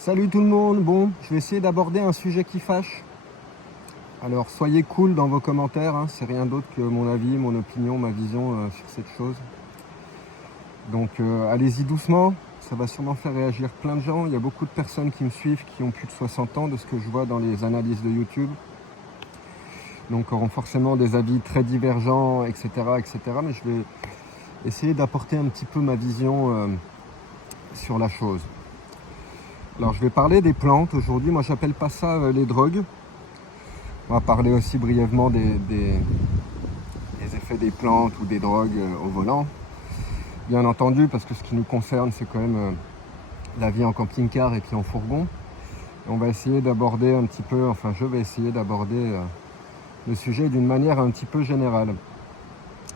Salut tout le monde, bon, je vais essayer d'aborder un sujet qui fâche. Alors soyez cool dans vos commentaires, hein, c'est rien d'autre que mon avis, mon opinion, ma vision sur cette chose. Donc allez-y doucement, ça va sûrement faire réagir plein de gens. Il y a beaucoup de personnes qui me suivent qui ont plus de 60 ans de ce que je vois dans les analyses de YouTube. Donc auront forcément des avis très divergents, etc. Mais je vais essayer d'apporter un petit peu ma vision sur la chose. Alors je vais parler des plantes aujourd'hui, moi j'appelle pas ça les drogues. On va parler aussi brièvement des effets des plantes ou des drogues au volant. Bien entendu, parce que ce qui nous concerne c'est quand même la vie en camping-car et puis en fourgon. Et on va essayer d'aborder un petit peu, enfin je vais essayer d'aborder le sujet d'une manière un petit peu générale.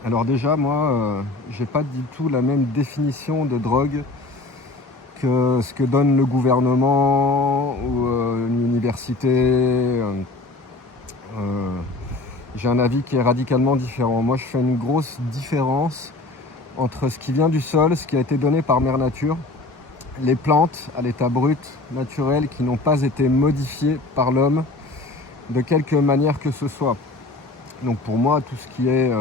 Alors déjà moi j'ai pas du tout la même définition de drogue que ce que donne le gouvernement ou l'université. J'ai un avis qui est radicalement différent. Moi, je fais une grosse différence entre ce qui vient du sol, ce qui a été donné par Mère Nature, les plantes à l'état brut, naturel, qui n'ont pas été modifiées par l'homme de quelque manière que ce soit. Donc pour moi, tout ce qui est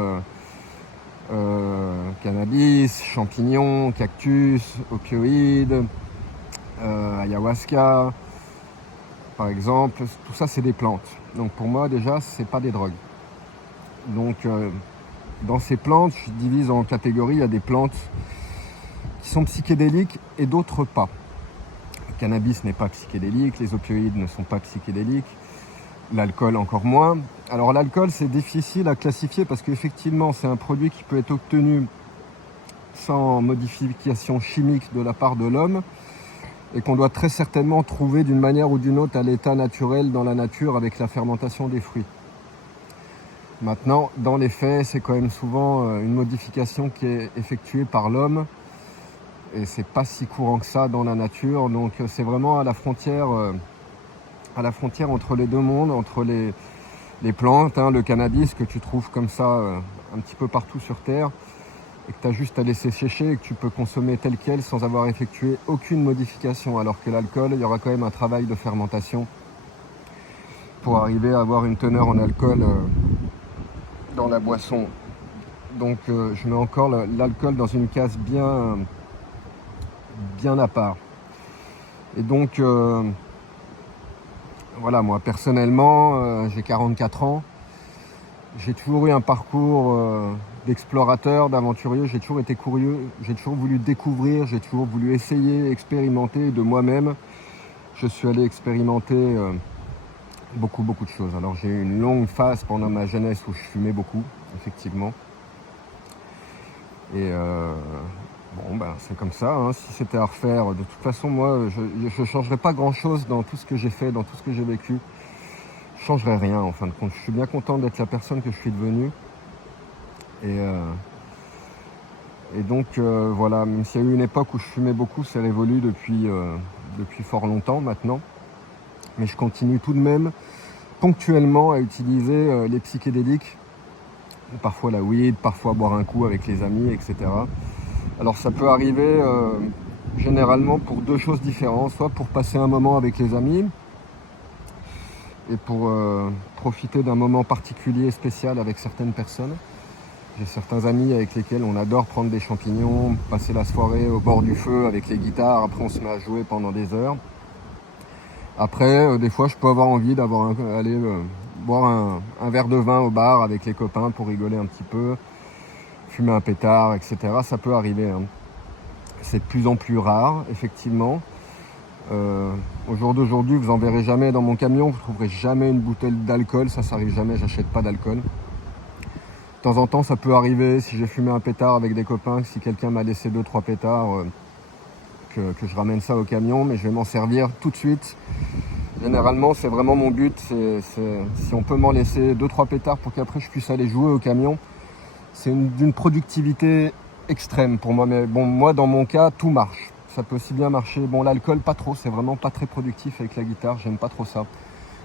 cannabis, champignons, cactus, opioïdes, ayahuasca, par exemple, tout ça c'est des plantes. Donc pour moi déjà c'est pas des drogues. Donc dans ces plantes, je divise en catégories, il y a des plantes qui sont psychédéliques et d'autres pas. Le cannabis n'est pas psychédélique, les opioïdes ne sont pas psychédéliques, l'alcool encore moins. Alors l'alcool c'est difficile à classifier parce qu'effectivement c'est un produit qui peut être obtenu sans modification chimique de la part de l'homme et qu'on doit très certainement trouver d'une manière ou d'une autre à l'état naturel dans la nature avec la fermentation des fruits. Maintenant, dans les faits, c'est quand même souvent une modification qui est effectuée par l'homme et c'est pas si courant que ça dans la nature. Donc c'est vraiment à la frontière entre les deux mondes, entre les plantes, le cannabis que tu trouves comme ça un petit peu partout sur Terre et que tu as juste à laisser sécher et que tu peux consommer tel quel sans avoir effectué aucune modification. Alors que l'alcool, il y aura quand même un travail de fermentation pour arriver à avoir une teneur en alcool dans la boisson. Donc je mets encore l'alcool dans une case bien à part. Et donc voilà, moi personnellement j'ai 44 ans, j'ai toujours eu un parcours d'explorateur, d'aventurier, j'ai toujours été curieux, j'ai toujours voulu découvrir, j'ai toujours voulu essayer, expérimenter de moi-même. Je suis allé expérimenter beaucoup de choses. Alors j'ai eu une longue phase pendant ma jeunesse où je fumais beaucoup, effectivement. Et c'est comme ça, hein. Si c'était à refaire, de toute façon moi je ne changerais pas grand chose dans tout ce que j'ai fait, dans tout ce que j'ai vécu. Je changerais rien en fin de compte. Je suis bien content d'être la personne que je suis devenue. Et donc voilà, même s'il y a eu une époque où je fumais beaucoup, c'est révolu depuis fort longtemps maintenant. Mais je continue tout de même ponctuellement à utiliser les psychédéliques, parfois la weed, parfois boire un coup avec les amis, etc. Alors ça peut arriver généralement pour deux choses différentes, soit pour passer un moment avec les amis et pour profiter d'un moment particulier, spécial avec certaines personnes. J'ai certains amis avec lesquels on adore prendre des champignons, passer la soirée au bord du feu avec les guitares, après on se met à jouer pendant des heures. Après, des fois, je peux avoir envie d'aller boire un verre de vin au bar avec les copains pour rigoler un petit peu, fumer un pétard, etc. Ça peut arriver, hein. C'est de plus en plus rare, effectivement. Au jour d'aujourd'hui, vous en verrez jamais dans mon camion, vous trouverez jamais une bouteille d'alcool, ça arrive jamais, j'achète pas d'alcool. De temps en temps, ça peut arriver, si j'ai fumé un pétard avec des copains, si quelqu'un m'a laissé 2-3 pétards, que je ramène ça au camion, mais je vais m'en servir tout de suite. Généralement, c'est vraiment mon but, si on peut m'en laisser 2-3 pétards pour qu'après je puisse aller jouer au camion, c'est d'une productivité extrême pour moi. Mais bon, moi, dans mon cas, tout marche. Ça peut aussi bien marcher. Bon, l'alcool, pas trop, c'est vraiment pas très productif avec la guitare, j'aime pas trop ça.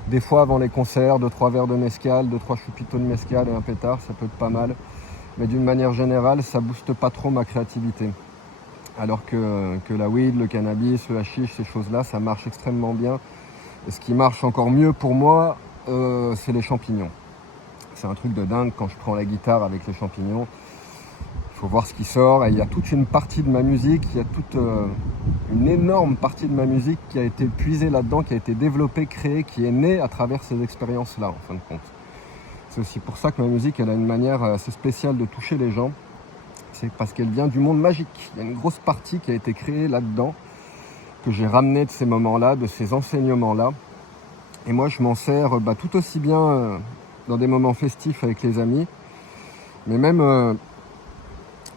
Des fois, avant les concerts, 2-3 verres de mezcal, 2-3 choupitos de mezcal et un pétard, ça peut être pas mal. Mais d'une manière générale, ça booste pas trop ma créativité. alors que la weed, le cannabis, le hashish, ces choses-là, ça marche extrêmement bien. Et ce qui marche encore mieux pour moi, c'est les champignons. C'est un truc de dingue quand je prends la guitare avec les champignons. Il faut voir ce qui sort. Et il y a toute une partie de ma musique, il y a toute une énorme partie de ma musique qui a été puisée là-dedans, qui a été développée, créée, qui est née à travers ces expériences-là, en fin de compte. C'est aussi pour ça que ma musique, elle a une manière assez spéciale de toucher les gens. C'est parce qu'elle vient du monde magique. Il y a une grosse partie qui a été créée là-dedans, que j'ai ramené de ces moments-là, de ces enseignements-là. Et moi, je m'en sers tout aussi bien dans des moments festifs avec les amis, mais même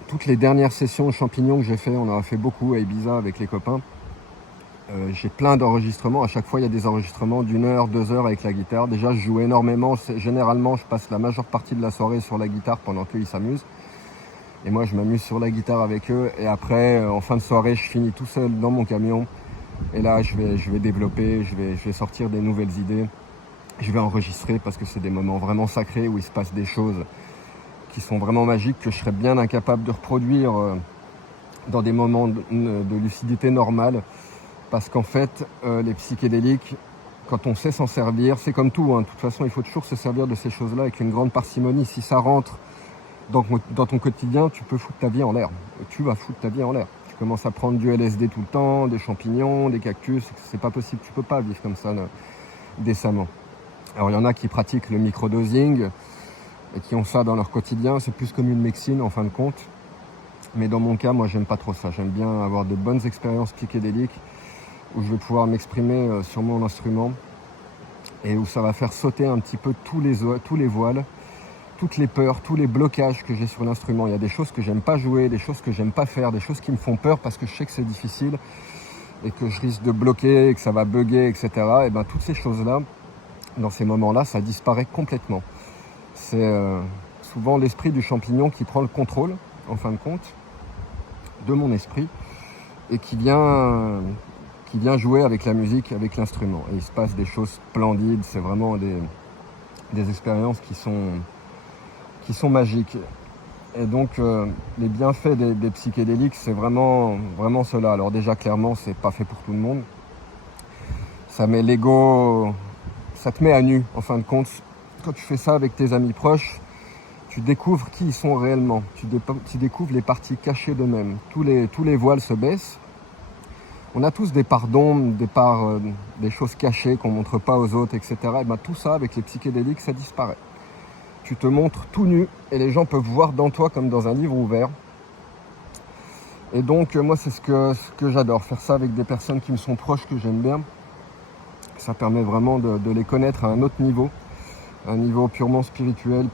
toutes les dernières sessions de champignons que j'ai fait, on en a fait beaucoup à Ibiza avec les copains. J'ai plein d'enregistrements. À chaque fois, il y a des enregistrements d'1 heure, 2 heures avec la guitare. Déjà, je joue énormément. Généralement, je passe la majeure partie de la soirée sur la guitare pendant qu'ils s'amusent. Et moi, je m'amuse sur la guitare avec eux. Et après, en fin de soirée, je finis tout seul dans mon camion. Et là, je vais développer, je vais sortir des nouvelles idées. Je vais enregistrer parce que c'est des moments vraiment sacrés où il se passe des choses qui sont vraiment magiques, que je serais bien incapable de reproduire dans des moments de lucidité normale. Parce qu'en fait, les psychédéliques, quand on sait s'en servir, c'est comme tout, hein. De toute façon, il faut toujours se servir de ces choses-là avec une grande parcimonie. Si ça rentre dans ton quotidien, tu peux foutre ta vie en l'air. Tu vas foutre ta vie en l'air. Tu commences à prendre du LSD tout le temps, des champignons, des cactus, c'est pas possible. Tu peux pas vivre comme ça décemment. Alors il y en a qui pratiquent le microdosing et qui ont ça dans leur quotidien. C'est plus comme une médecine en fin de compte. Mais dans mon cas, moi, j'aime pas trop ça. J'aime bien avoir de bonnes expériences psychédéliques où je vais pouvoir m'exprimer sur mon instrument et où ça va faire sauter un petit peu tous les voiles, toutes les peurs, tous les blocages que j'ai sur l'instrument. Il y a des choses que j'aime pas jouer, des choses que j'aime pas faire, des choses qui me font peur parce que je sais que c'est difficile et que je risque de bloquer et que ça va bugger, etc. Et bien toutes ces choses-là, dans ces moments-là, ça disparaît complètement. C'est souvent l'esprit du champignon qui prend le contrôle, en fin de compte, de mon esprit et qui vient jouer avec la musique, avec l'instrument. Et il se passe des choses splendides, c'est vraiment des expériences qui sont magiques. Et donc les bienfaits des psychédéliques, c'est vraiment cela. Alors déjà, clairement, c'est pas fait pour tout le monde. Ça met l'ego, ça te met à nu, en fin de compte. Quand tu fais ça avec tes amis proches, tu découvres qui ils sont réellement. Tu découvres les parties cachées d'eux-mêmes. Tous les voiles se baissent. On a tous des parts d'ombre, des choses cachées qu'on ne montre pas aux autres, etc. Et ben, tout ça, avec les psychédéliques, ça disparaît. Tu te montres tout nu et les gens peuvent voir dans toi comme dans un livre ouvert. Et donc, moi, c'est ce que j'adore, faire ça avec des personnes qui me sont proches, que j'aime bien. Ça permet vraiment de les connaître à un autre niveau, un niveau purement spirituel,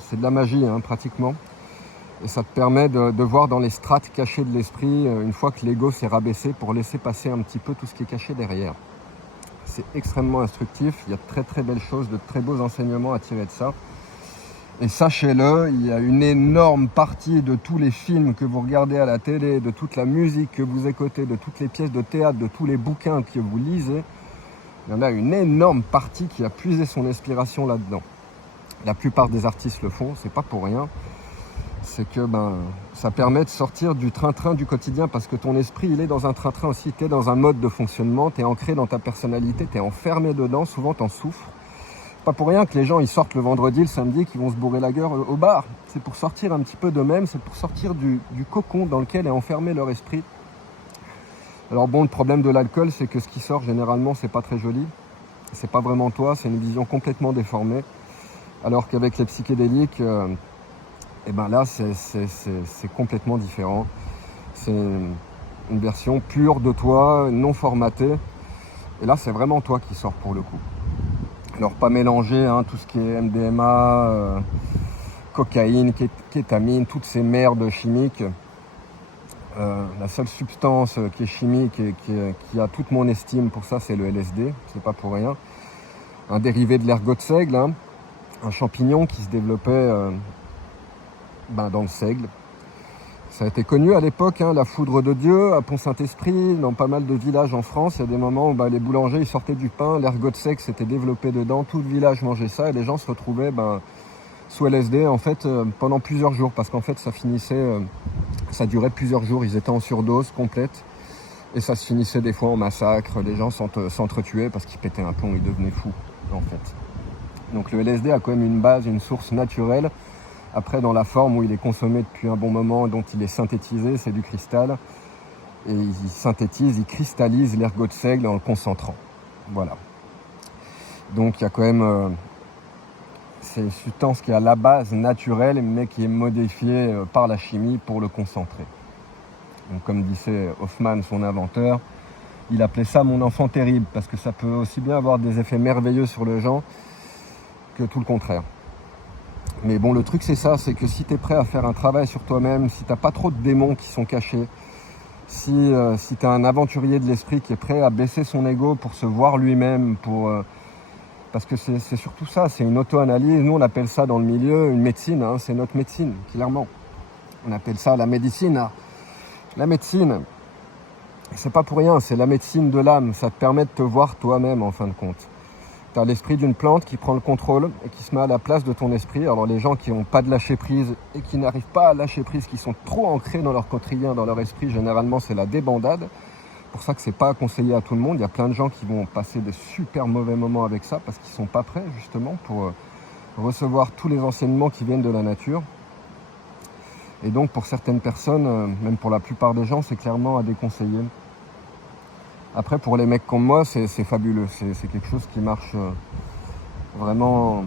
c'est de la magie, hein, pratiquement. Et ça te permet de voir dans les strates cachées de l'esprit, une fois que l'ego s'est rabaissé, pour laisser passer un petit peu tout ce qui est caché derrière. C'est extrêmement instructif, il y a de très très belles choses, de très beaux enseignements à tirer de ça. Et sachez-le, il y a une énorme partie de tous les films que vous regardez à la télé, de toute la musique que vous écoutez, de toutes les pièces de théâtre, de tous les bouquins que vous lisez, il y en a une énorme partie qui a puisé son inspiration là-dedans. La plupart des artistes le font, c'est pas pour rien. C'est que ça permet de sortir du train-train du quotidien, parce que ton esprit, il est dans un train-train aussi, tu es dans un mode de fonctionnement, tu es ancré dans ta personnalité, tu es enfermé dedans, souvent tu en souffres. C'est pas pour rien que les gens ils sortent le vendredi, le samedi, qu'ils vont se bourrer la gueule au bar. C'est pour sortir un petit peu d'eux-mêmes, c'est pour sortir du cocon dans lequel est enfermé leur esprit. Alors bon, le problème de l'alcool, c'est que ce qui sort généralement, c'est pas très joli. C'est pas vraiment toi, c'est une vision complètement déformée. Alors qu'avec les psychédéliques, et là, c'est complètement différent. C'est une version pure de toi, non formatée. Et là, c'est vraiment toi qui sors pour le coup. Alors, pas mélanger tout ce qui est MDMA, cocaïne, kétamine, toutes ces merdes chimiques. La seule substance qui est chimique et qui a toute mon estime pour ça, c'est le LSD. C'est pas pour rien. Un dérivé de l'ergot de seigle, un champignon qui se développait dans le seigle. Ça a été connu à l'époque, la foudre de Dieu, à Pont-Saint-Esprit, dans pas mal de villages en France. Il y a des moments où les boulangers ils sortaient du pain, l'ergot de seigle s'était développé dedans, tout le village mangeait ça et les gens se retrouvaient sous LSD en fait pendant plusieurs jours, parce qu'en fait ça durait plusieurs jours, ils étaient en surdose complète et ça se finissait des fois en massacre, les gens s'entretuaient parce qu'ils pétaient un plomb, ils devenaient fous en fait. Donc le LSD a quand même une base, une source naturelle. Après, dans la forme où il est consommé depuis un bon moment, dont il est synthétisé, c'est du cristal. Et il synthétise, il cristallise l'ergot de seigle en le concentrant. Voilà. Donc il y a quand même... c'est une substance qui est à la base naturelle, mais qui est modifiée par la chimie pour le concentrer. Donc comme disait Hofmann, son inventeur, il appelait ça mon enfant terrible, parce que ça peut aussi bien avoir des effets merveilleux sur le gens que tout le contraire. Mais bon, le truc c'est ça, c'est que si tu es prêt à faire un travail sur toi-même, si tu n'as pas trop de démons qui sont cachés, si tu es un aventurier de l'esprit qui est prêt à baisser son ego pour se voir lui-même, parce que c'est surtout ça, c'est une auto-analyse. Nous on appelle ça dans le milieu une médecine, hein, c'est notre médecine, clairement. On appelle ça la médecine. La médecine, c'est pas pour rien, c'est la médecine de l'âme, ça te permet de te voir toi-même en fin de compte. Tu as l'esprit d'une plante qui prend le contrôle et qui se met à la place de ton esprit. Alors les gens qui n'ont pas de lâcher prise et qui n'arrivent pas à lâcher prise, qui sont trop ancrés dans leur quotidien, dans leur esprit, généralement c'est la débandade. C'est pour ça que c'est pas conseillé à tout le monde. Il y a plein de gens qui vont passer des super mauvais moments avec ça parce qu'ils sont pas prêts justement pour recevoir tous les enseignements qui viennent de la nature. Et donc pour certaines personnes, même pour la plupart des gens, c'est clairement à déconseiller. Après, pour les mecs comme moi, c'est fabuleux. C'est quelque chose qui marche vraiment,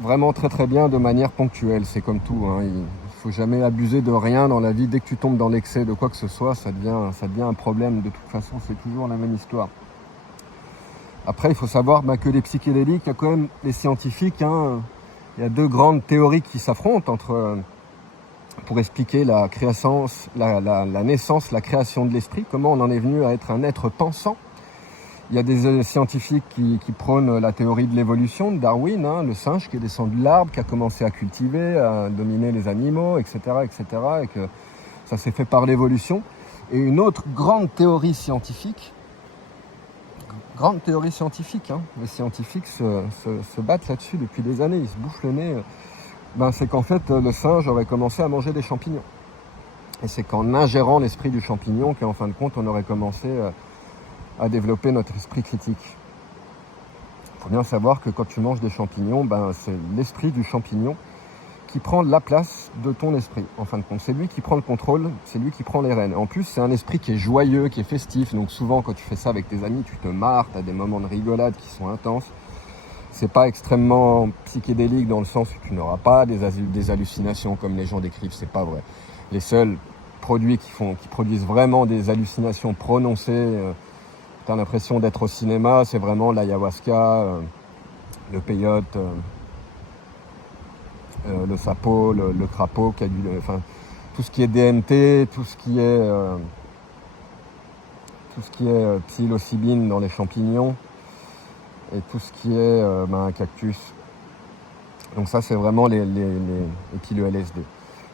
vraiment très très bien de manière ponctuelle. C'est comme tout, hein. Il ne faut jamais abuser de rien dans la vie. Dès que tu tombes dans l'excès de quoi que ce soit, ça devient un problème. De toute façon, c'est toujours la même histoire. Après, il faut savoir que les psychédéliques, il y a quand même les scientifiques. Hein, il y a deux grandes théories qui s'affrontent pour expliquer la naissance, la création de l'esprit, comment on en est venu à être un être pensant. Il y a des scientifiques qui prônent la théorie de l'évolution de Darwin, hein, le singe qui est descendu de l'arbre, qui a commencé à cultiver, à dominer les animaux, etc., et que ça s'est fait par l'évolution. Et une autre grande théorie scientifique, hein, les scientifiques se battent là-dessus depuis des années, ils se bouffent le nez. C'est qu'en fait, le singe aurait commencé à manger des champignons. Et c'est qu'en ingérant l'esprit du champignon qu'en fin de compte, on aurait commencé à développer notre esprit critique. Il faut bien savoir que quand tu manges des champignons, c'est l'esprit du champignon qui prend la place de ton esprit. En fin de compte, c'est lui qui prend le contrôle, c'est lui qui prend les rênes. En plus, c'est un esprit qui est joyeux, qui est festif. Donc souvent, quand tu fais ça avec tes amis, tu te marres, tu as des moments de rigolade qui sont intenses. C'est pas extrêmement psychédélique dans le sens où tu n'auras pas des hallucinations comme les gens décrivent, c'est pas vrai. Les seuls produits qui produisent vraiment des hallucinations prononcées, tu as l'impression d'être au cinéma, c'est vraiment l'ayahuasca, le peyote, le sapo, le crapaud, tout ce qui est DMT, tout ce qui est psilocybine dans les champignons. Et tout ce qui est un cactus. Donc ça, c'est vraiment et puis le LSD.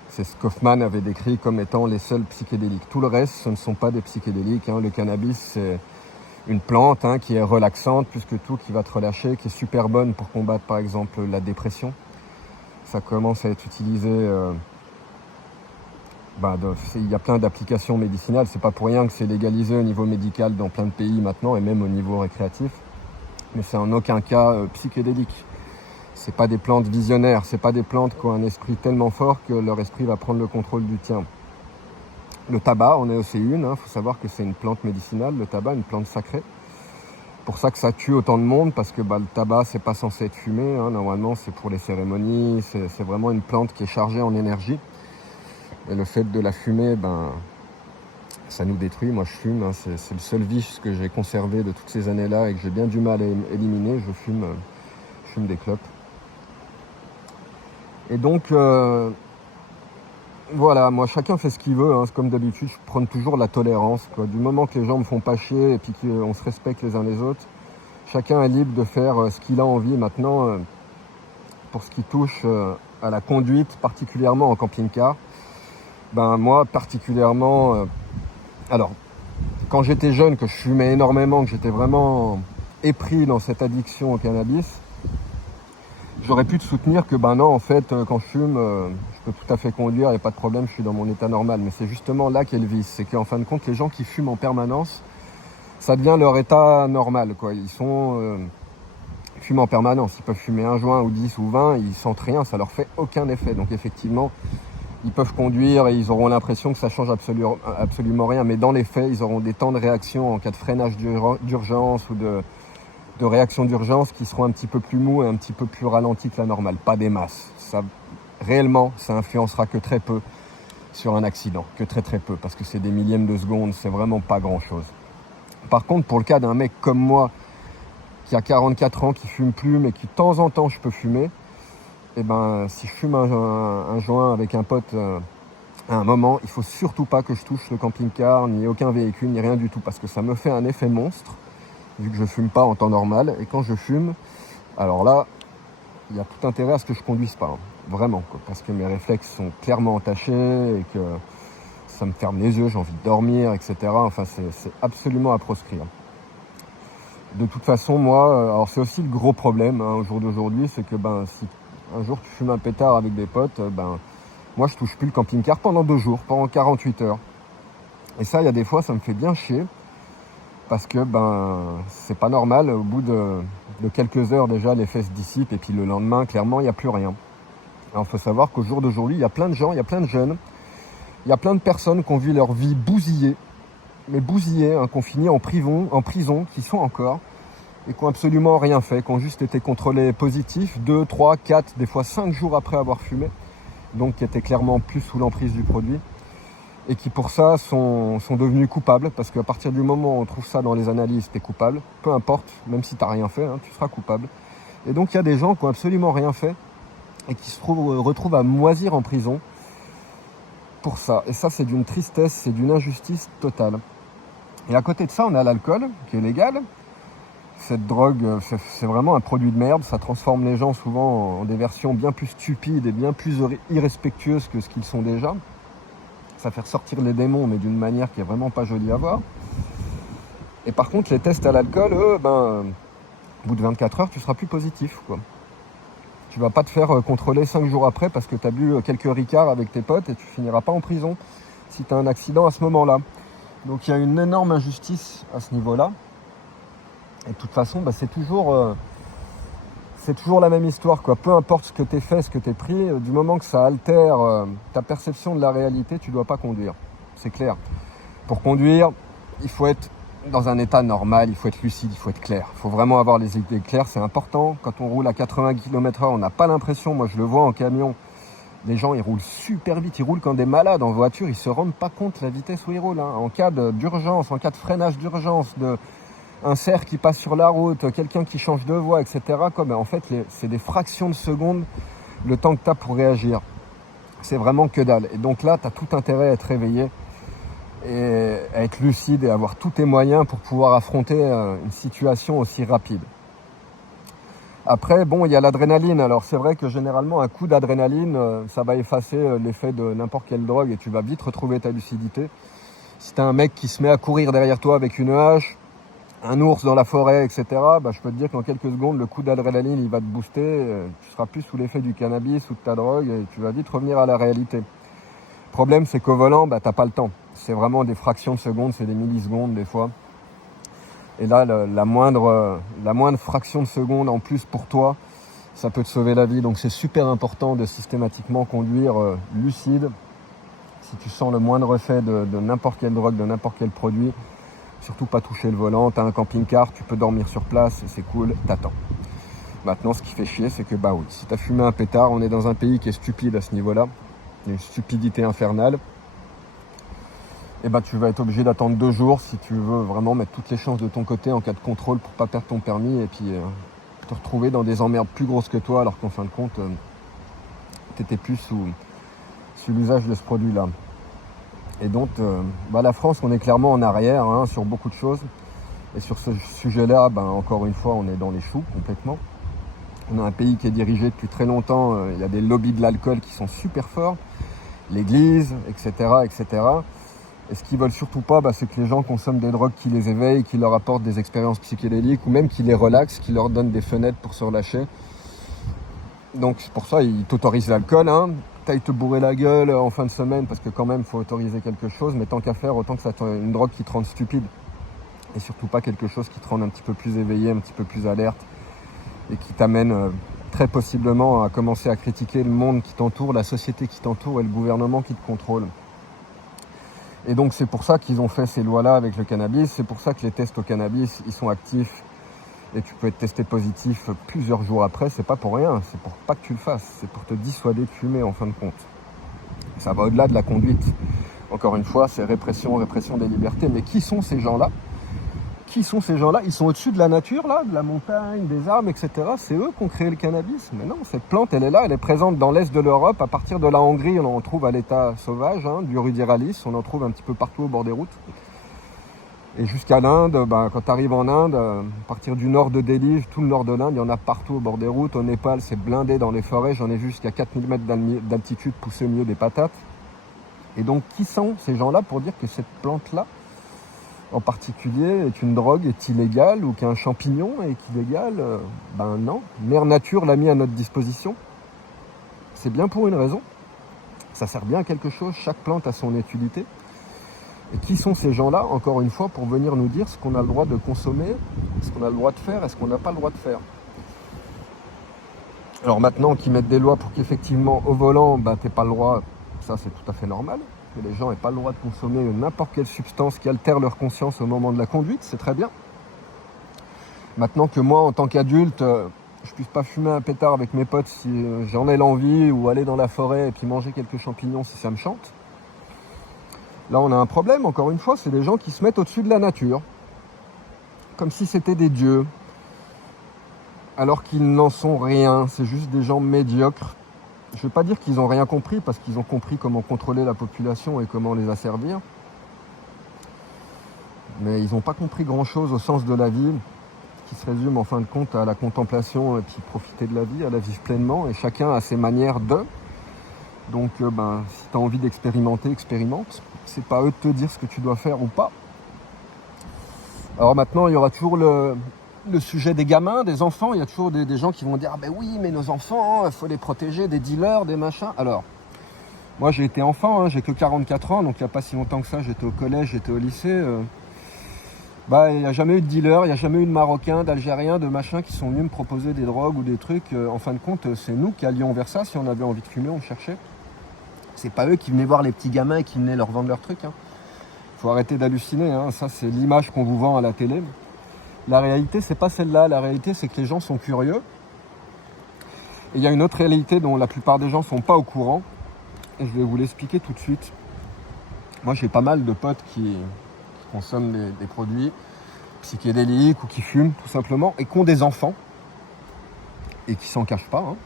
C'est ce qu'Hoffmann avait décrit comme étant les seuls psychédéliques. Tout le reste, ce ne sont pas des psychédéliques. Hein. Le cannabis, c'est une plante qui est relaxante plus que tout, qui va te relâcher, qui est super bonne pour combattre par exemple la dépression. Ça commence à être utilisé... il y a plein d'applications médicinales. C'est pas pour rien que c'est légalisé au niveau médical dans plein de pays maintenant et même au niveau récréatif. Mais c'est en aucun cas psychédélique. C'est pas des plantes visionnaires, c'est pas des plantes qui ont un esprit tellement fort que leur esprit va prendre le contrôle du tien. Le tabac, on est aussi une, faut savoir que c'est une plante médicinale, le tabac, une plante sacrée. Pour ça que ça tue autant de monde, parce que le tabac, c'est pas censé être fumé, normalement c'est pour les cérémonies, c'est vraiment une plante qui est chargée en énergie. Et le fait de la fumer, ça nous détruit. Moi je fume, c'est le seul vice que j'ai conservé de toutes ces années-là et que j'ai bien du mal à éliminer. Je fume des clopes. Et donc voilà, moi chacun fait ce qu'il veut, c'est comme d'habitude, je prône toujours la tolérance, quoi. Du moment que les gens me font pas chier et puis qu'on se respecte les uns les autres, chacun est libre de faire ce qu'il a envie. Maintenant, pour ce qui touche à la conduite, particulièrement en camping-car, moi particulièrement... alors, quand j'étais jeune, que je fumais énormément, que j'étais vraiment épris dans cette addiction au cannabis, j'aurais pu te soutenir que non, en fait, quand je fume, je peux tout à fait conduire, il n'y a pas de problème, je suis dans mon état normal. Mais c'est justement là qu'est le vice, c'est qu'en fin de compte, les gens qui fument en permanence, ça devient leur état normal, quoi. Ils fument en permanence, ils peuvent fumer un joint ou 10 ou 20, ils sentent rien, ça leur fait aucun effet. Donc effectivement, ils peuvent conduire et ils auront l'impression que ça change absolument rien. Mais dans les faits, ils auront des temps de réaction en cas de freinage d'urgence ou de réaction d'urgence qui seront un petit peu plus mous et un petit peu plus ralentis que la normale. Pas des masses. Réellement, ça influencera que très peu sur un accident. Que très très peu. Parce que c'est des millièmes de seconde, c'est vraiment pas grand chose. Par contre, pour le cas d'un mec comme moi, qui a 44 ans, qui fume plus, mais qui de temps en temps je peux fumer, et si je fume un joint avec un pote à un moment, il faut surtout pas que je touche le camping-car, ni aucun véhicule, ni rien du tout, parce que ça me fait un effet monstre, vu que je fume pas en temps normal, et quand je fume, alors là, il y a tout intérêt à ce que je conduise pas, hein. Vraiment, quoi, parce que mes réflexes sont clairement entachés, et que ça me ferme les yeux, j'ai envie de dormir, etc. Enfin, c'est absolument à proscrire. De toute façon, moi, alors c'est aussi le gros problème au jour d'aujourd'hui, c'est que si un jour tu fumes un pétard avec des potes, moi je touche plus le camping-car pendant 2 jours, pendant 48 heures. Et ça, il y a des fois, ça me fait bien chier, parce que c'est pas normal, au bout de quelques heures déjà, l'effet se dissipe, et puis le lendemain, clairement, il n'y a plus rien. Alors il faut savoir qu'au jour d'aujourd'hui, il y a plein de gens, il y a plein de jeunes, il y a plein de personnes qui ont vu leur vie bousillée, mais bousillées, qui ont fini en prison, qui sont encore, et qui n'ont absolument rien fait, qui ont juste été contrôlés positifs 2, 3, 4, des fois 5 jours après avoir fumé, donc qui étaient clairement plus sous l'emprise du produit, et qui pour ça sont devenus coupables, parce qu'à partir du moment où on trouve ça dans les analyses, t'es coupable, peu importe, même si t'as rien fait, tu seras coupable. Et donc il y a des gens qui n'ont absolument rien fait, et qui se retrouvent à moisir en prison pour ça. Et ça, c'est d'une tristesse, c'est d'une injustice totale. Et à côté de ça, on a l'alcool, qui est légal. Cette drogue, c'est vraiment un produit de merde. Ça transforme les gens souvent en des versions bien plus stupides et bien plus irrespectueuses que ce qu'ils sont déjà. Ça fait ressortir les démons, mais d'une manière qui est vraiment pas jolie à voir. Et par contre, les tests à l'alcool, eux, au bout de 24 heures, tu seras plus positif, quoi. Tu vas pas te faire contrôler 5 jours après parce que tu as bu quelques ricards avec tes potes et tu finiras pas en prison si tu as un accident à ce moment-là. Donc il y a une énorme injustice à ce niveau-là. Et de toute façon, c'est toujours la même histoire, quoi. Peu importe ce que t'es fait, ce que t'es pris, du moment que ça altère ta perception de la réalité, tu dois pas conduire. C'est clair. Pour conduire, il faut être dans un état normal, il faut être lucide, il faut être clair. Il faut vraiment avoir les idées claires, c'est important. Quand on roule à 80 km/h, on n'a pas l'impression, moi je le vois en camion, les gens ils roulent super vite, ils roulent comme des malades en voiture, ils se rendent pas compte de la vitesse où ils roulent. En cas d'urgence, en cas de freinage d'urgence, un cerf qui passe sur la route, quelqu'un qui change de voie, etc. En fait, c'est des fractions de secondes le temps que tu as pour réagir. C'est vraiment que dalle. Et donc là, tu as tout intérêt à être réveillé et à être lucide et à avoir tous tes moyens pour pouvoir affronter une situation aussi rapide. Après, il y a l'adrénaline. Alors c'est vrai que généralement, un coup d'adrénaline, ça va effacer l'effet de n'importe quelle drogue et tu vas vite retrouver ta lucidité. Si tu as un mec qui se met à courir derrière toi avec une hache, un ours dans la forêt, etc., je peux te dire qu'en quelques secondes, le coup d'adrénaline, il va te booster, tu seras plus sous l'effet du cannabis ou de ta drogue et tu vas vite revenir à la réalité. Le problème, c'est qu'au volant, t'as pas le temps. C'est vraiment des fractions de secondes, c'est des millisecondes des fois. Et là, la moindre fraction de seconde en plus pour toi, ça peut te sauver la vie. Donc c'est super important de systématiquement conduire lucide. Si tu sens le moindre effet de n'importe quelle drogue, de n'importe quel produit, surtout pas toucher le volant. T'as un camping-car, tu peux dormir sur place, c'est cool, t'attends. Maintenant, ce qui fait chier, c'est que oui, si t'as fumé un pétard, on est dans un pays qui est stupide à ce niveau-là. Il y a une stupidité infernale. Et tu vas être obligé d'attendre 2 jours si tu veux vraiment mettre toutes les chances de ton côté en cas de contrôle pour pas perdre ton permis et puis te retrouver dans des emmerdes plus grosses que toi alors qu'en fin de compte, t'étais plus sous l'usage de ce produit-là. Et donc, la France, on est clairement en arrière sur beaucoup de choses. Et sur ce sujet-là, encore une fois, on est dans les choux complètement. On a un pays qui est dirigé depuis très longtemps. Il y a des lobbies de l'alcool qui sont super forts. L'église, etc., etc. Et ce qu'ils veulent surtout pas, c'est que les gens consomment des drogues qui les éveillent, qui leur apportent des expériences psychédéliques ou même qui les relaxent, qui leur donnent des fenêtres pour se relâcher. Donc c'est pour ça ils t'autorisent l'alcool, hein. T'ailles te bourrer la gueule en fin de semaine parce que quand même faut autoriser quelque chose, mais tant qu'à faire, autant que ça soit une drogue qui te rende stupide. Et surtout pas quelque chose qui te rende un petit peu plus éveillé, un petit peu plus alerte, et qui t'amène très possiblement à commencer à critiquer le monde qui t'entoure, la société qui t'entoure et le gouvernement qui te contrôle. Et donc c'est pour ça qu'ils ont fait ces lois-là avec le cannabis, c'est pour ça que les tests au cannabis, ils sont actifs et tu peux être testé positif plusieurs jours après, c'est pas pour rien, c'est pour pas que tu le fasses, c'est pour te dissuader de fumer en fin de compte. Ça va au-delà de la conduite. Encore une fois, c'est répression des libertés. Mais qui sont ces gens-là ? Qui sont ces gens-là ? Ils sont au-dessus de la nature, là, de la montagne, des arbres, etc. C'est eux qui ont créé le cannabis. Mais non, cette plante, elle est là, elle est présente dans l'est de l'Europe. À partir de la Hongrie, on en trouve à l'état sauvage, hein, du rudieralis, on en trouve un petit peu partout au bord des routes. Et jusqu'à l'Inde, quand tu arrives en Inde, à partir du nord de Delhi, tout le nord de l'Inde, il y en a partout au bord des routes. Au Népal, c'est blindé dans les forêts. J'en ai vu jusqu'à 4000 mètres d'altitude pousser au milieu des patates. Et donc, qui sont ces gens-là pour dire que cette plante-là, en particulier, est une drogue, est illégale, ou qu'un champignon est illégal ? Ben non. Mère Nature l'a mis à notre disposition. C'est bien pour une raison. Ça sert bien à quelque chose. Chaque plante a son utilité. Et qui sont ces gens-là, encore une fois, pour venir nous dire ce qu'on a le droit de consommer, ce qu'on a le droit de faire et ce qu'on n'a pas le droit de faire. Alors maintenant, qu'ils mettent des lois pour qu'effectivement, au volant, t'aies pas le droit, ça c'est tout à fait normal, que les gens n'aient pas le droit de consommer n'importe quelle substance qui altère leur conscience au moment de la conduite, c'est très bien. Maintenant que moi, en tant qu'adulte, je puisse pas fumer un pétard avec mes potes si j'en ai l'envie, ou aller dans la forêt et puis manger quelques champignons si ça me chante. Là, on a un problème, encore une fois, c'est des gens qui se mettent au-dessus de la nature, comme si c'était des dieux, alors qu'ils n'en sont rien, c'est juste des gens médiocres. Je ne veux pas dire qu'ils n'ont rien compris, parce qu'ils ont compris comment contrôler la population et comment les asservir, mais ils n'ont pas compris grand-chose au sens de la vie, qui se résume en fin de compte à la contemplation et puis profiter de la vie, à la vivre pleinement, et chacun a ses manières de. Donc si tu as envie d'expérimenter, expérimente. C'est pas eux de te dire ce que tu dois faire ou pas. Alors maintenant, il y aura toujours le sujet des gamins, des enfants. Il y a toujours des gens qui vont dire « Ah ben oui, mais nos enfants, il faut les protéger des dealers, des machins. » Alors, moi j'ai été enfant, hein, j'ai que 44 ans, donc il n'y a pas si longtemps que ça, j'étais au collège, j'étais au lycée. Il n'y a jamais eu de dealers, il n'y a jamais eu de Marocains, d'Algériens, de machins qui sont venus me proposer des drogues ou des trucs. En fin de compte, c'est nous qui allions vers ça. Si on avait envie de fumer, on cherchait. C'est pas eux qui venaient voir les petits gamins et qui venaient leur vendre leurs trucs. Faut arrêter d'halluciner, hein. Ça c'est l'image qu'on vous vend à la télé. La réalité, c'est pas celle-là. La réalité, c'est que les gens sont curieux. Et il y a une autre réalité dont la plupart des gens sont pas au courant. Et je vais vous l'expliquer tout de suite. Moi, j'ai pas mal de potes qui consomment des produits psychédéliques ou qui fument, tout simplement, et qui ont des enfants. Et qui s'en cachent pas, hein.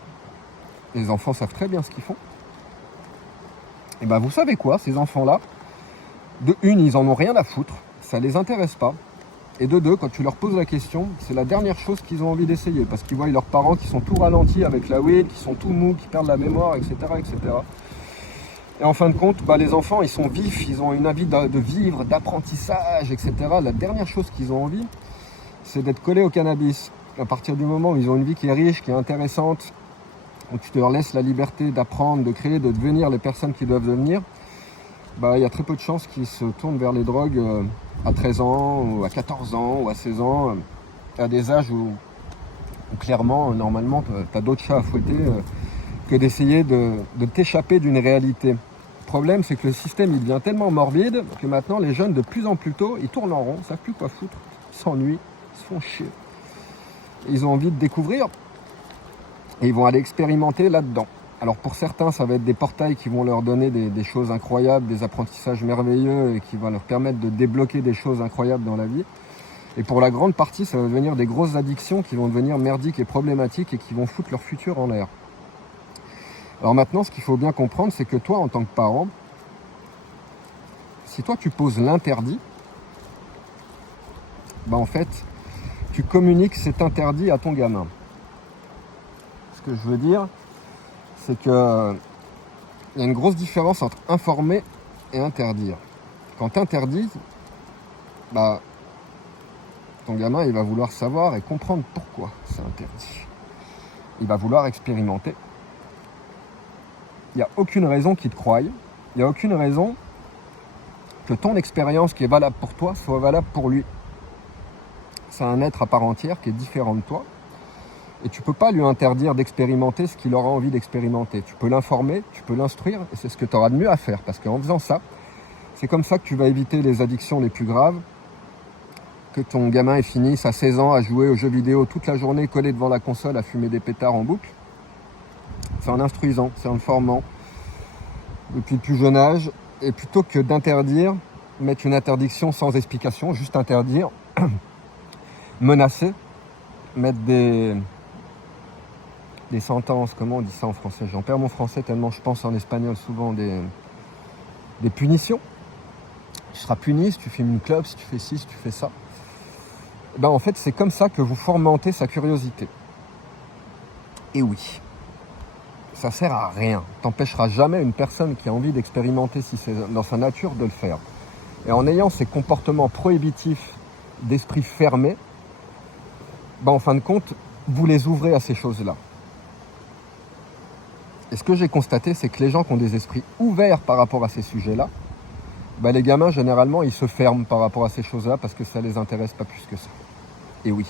Les enfants savent très bien ce qu'ils font. Et vous savez quoi, ces enfants-là, de une, ils en ont rien à foutre, ça les intéresse pas. Et de deux, quand tu leur poses la question, c'est la dernière chose qu'ils ont envie d'essayer, parce qu'ils voient leurs parents qui sont tout ralentis avec la weed, qui sont tout mous, qui perdent la mémoire, etc., etc. Et en fin de compte, les enfants, ils sont vifs, ils ont une envie de vivre, d'apprentissage, etc. La dernière chose qu'ils ont envie, c'est d'être collés au cannabis. À partir du moment où ils ont une vie qui est riche, qui est intéressante, où tu te leur laisses la liberté d'apprendre, de créer, de devenir les personnes qu'ils doivent devenir, il y a très peu de chances qu'ils se tournent vers les drogues à 13 ans, ou à 14 ans, ou à 16 ans, à des âges où clairement, normalement, tu as d'autres chats à fouetter que d'essayer de t'échapper d'une réalité. Le problème, c'est que le système, il devient tellement morbide que maintenant, les jeunes, de plus en plus tôt, ils tournent en rond, ils ne savent plus quoi foutre, ils s'ennuient, ils se font chier. Ils ont envie de découvrir, et ils vont aller expérimenter là-dedans. Alors pour certains, ça va être des portails qui vont leur donner des choses incroyables, des apprentissages merveilleux et qui vont leur permettre de débloquer des choses incroyables dans la vie. Et pour la grande partie, ça va devenir des grosses addictions qui vont devenir merdiques et problématiques et qui vont foutre leur futur en l'air. Alors maintenant, ce qu'il faut bien comprendre, c'est que toi, en tant que parent, si toi tu poses l'interdit, en fait, tu communiques cet interdit à ton gamin. Ce que je veux dire, c'est que il y a une grosse différence entre informer et interdire. Quand tu interdis, ton gamin il va vouloir savoir et comprendre pourquoi c'est interdit. il va vouloir expérimenter. Il n'y a aucune raison qu'il te croie, il n'y a aucune raison que ton expérience qui est valable pour toi soit valable pour lui. C'est un être à part entière qui est différent de toi. Et tu ne peux pas lui interdire d'expérimenter ce qu'il aura envie d'expérimenter. Tu peux l'informer, tu peux l'instruire, et c'est ce que tu auras de mieux à faire. Parce qu'en faisant ça, c'est comme ça que tu vas éviter les addictions les plus graves. Que ton gamin ait fini à 16 ans à jouer aux jeux vidéo toute la journée, collé devant la console, à fumer des pétards en boucle. C'est en instruisant, c'est en le formant depuis le plus jeune âge. Et plutôt que d'interdire, mettre une interdiction sans explication, juste interdire, menacer, mettre des sentences, comment on dit ça en français? J'en perds mon français tellement je pense en espagnol souvent, des punitions. Tu seras puni si tu fumes une clope, si tu fais ci, si tu fais ça. Ben en fait, c'est comme ça que vous fomentez sa curiosité. Et oui, ça sert à rien. T'empêcheras jamais une personne qui a envie d'expérimenter, si c'est dans sa nature, de le faire. Et en ayant ces comportements prohibitifs d'esprit fermé, ben en fin de compte, vous les ouvrez à ces choses-là. Et ce que j'ai constaté, c'est que les gens qui ont des esprits ouverts par rapport à ces sujets-là, ben les gamins, généralement, ils se ferment par rapport à ces choses-là parce que ça les intéresse pas plus que ça. Et oui,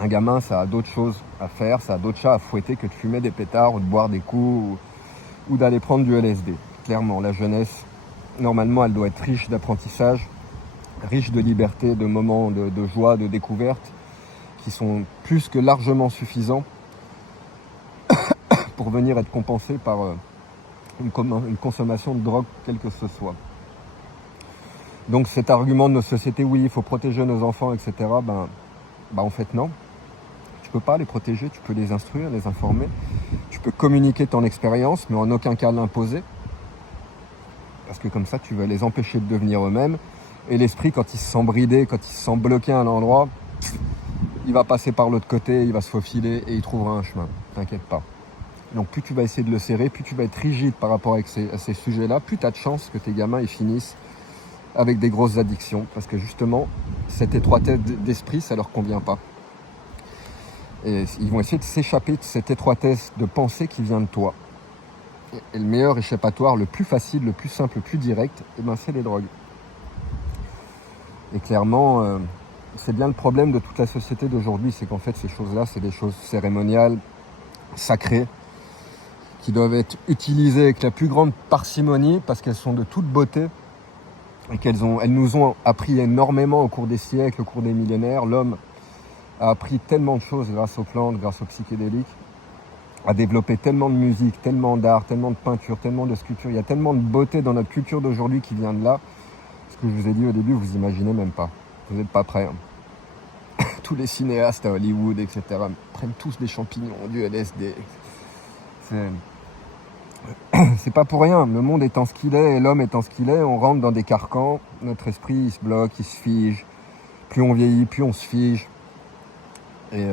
un gamin, ça a d'autres choses à faire, ça a d'autres chats à fouetter que de fumer des pétards ou de boire des coups ou d'aller prendre du LSD. Clairement, la jeunesse, normalement, elle doit être riche d'apprentissage, riche de liberté, de moments de joie, de découverte, qui sont plus que largement suffisants pour venir être compensés par une consommation de drogue, quelle que ce soit. Donc cet argument de nos sociétés, oui, il faut protéger nos enfants, etc., ben en fait non. Tu peux pas les protéger, tu peux les instruire, les informer. Tu peux communiquer ton expérience, mais en aucun cas l'imposer. Parce que comme ça, tu vas les empêcher de devenir eux-mêmes. Et l'esprit, quand il se sent bridé, quand il se sent bloqué à un endroit, il va passer par l'autre côté, il va se faufiler et il trouvera un chemin. T'inquiète pas. Donc plus tu vas essayer de le serrer, plus tu vas être rigide par rapport à ces sujets-là, plus tu as de chances que tes gamins ils finissent avec des grosses addictions. Parce que justement, cette étroitesse d'esprit, ça leur convient pas. Et ils vont essayer de s'échapper de cette étroitesse de pensée qui vient de toi. Et le meilleur échappatoire, le plus facile, le plus simple, le plus direct, c'est les drogues. Et clairement, c'est bien le problème de toute la société d'aujourd'hui, c'est qu'en fait ces choses-là, c'est des choses cérémoniales, sacrées, qui doivent être utilisées avec la plus grande parcimonie parce qu'elles sont de toute beauté et elles nous ont appris énormément au cours des siècles, au cours des millénaires. L'homme a appris tellement de choses grâce aux plantes, grâce aux psychédéliques, a développé tellement de musique, tellement d'art, tellement de peinture, tellement de sculpture. Il y a tellement de beauté dans notre culture d'aujourd'hui qui vient de là. Ce que je vous ai dit au début, vous imaginez même pas. Vous n'êtes pas prêts. Tous les cinéastes à Hollywood, etc., prennent tous des champignons, du LSD. C'est pas pour rien. Le monde étant ce qu'il est et l'homme étant ce qu'il est, on rentre dans des carcans. Notre esprit, il se bloque, il se fige. Plus on vieillit, plus on se fige. Et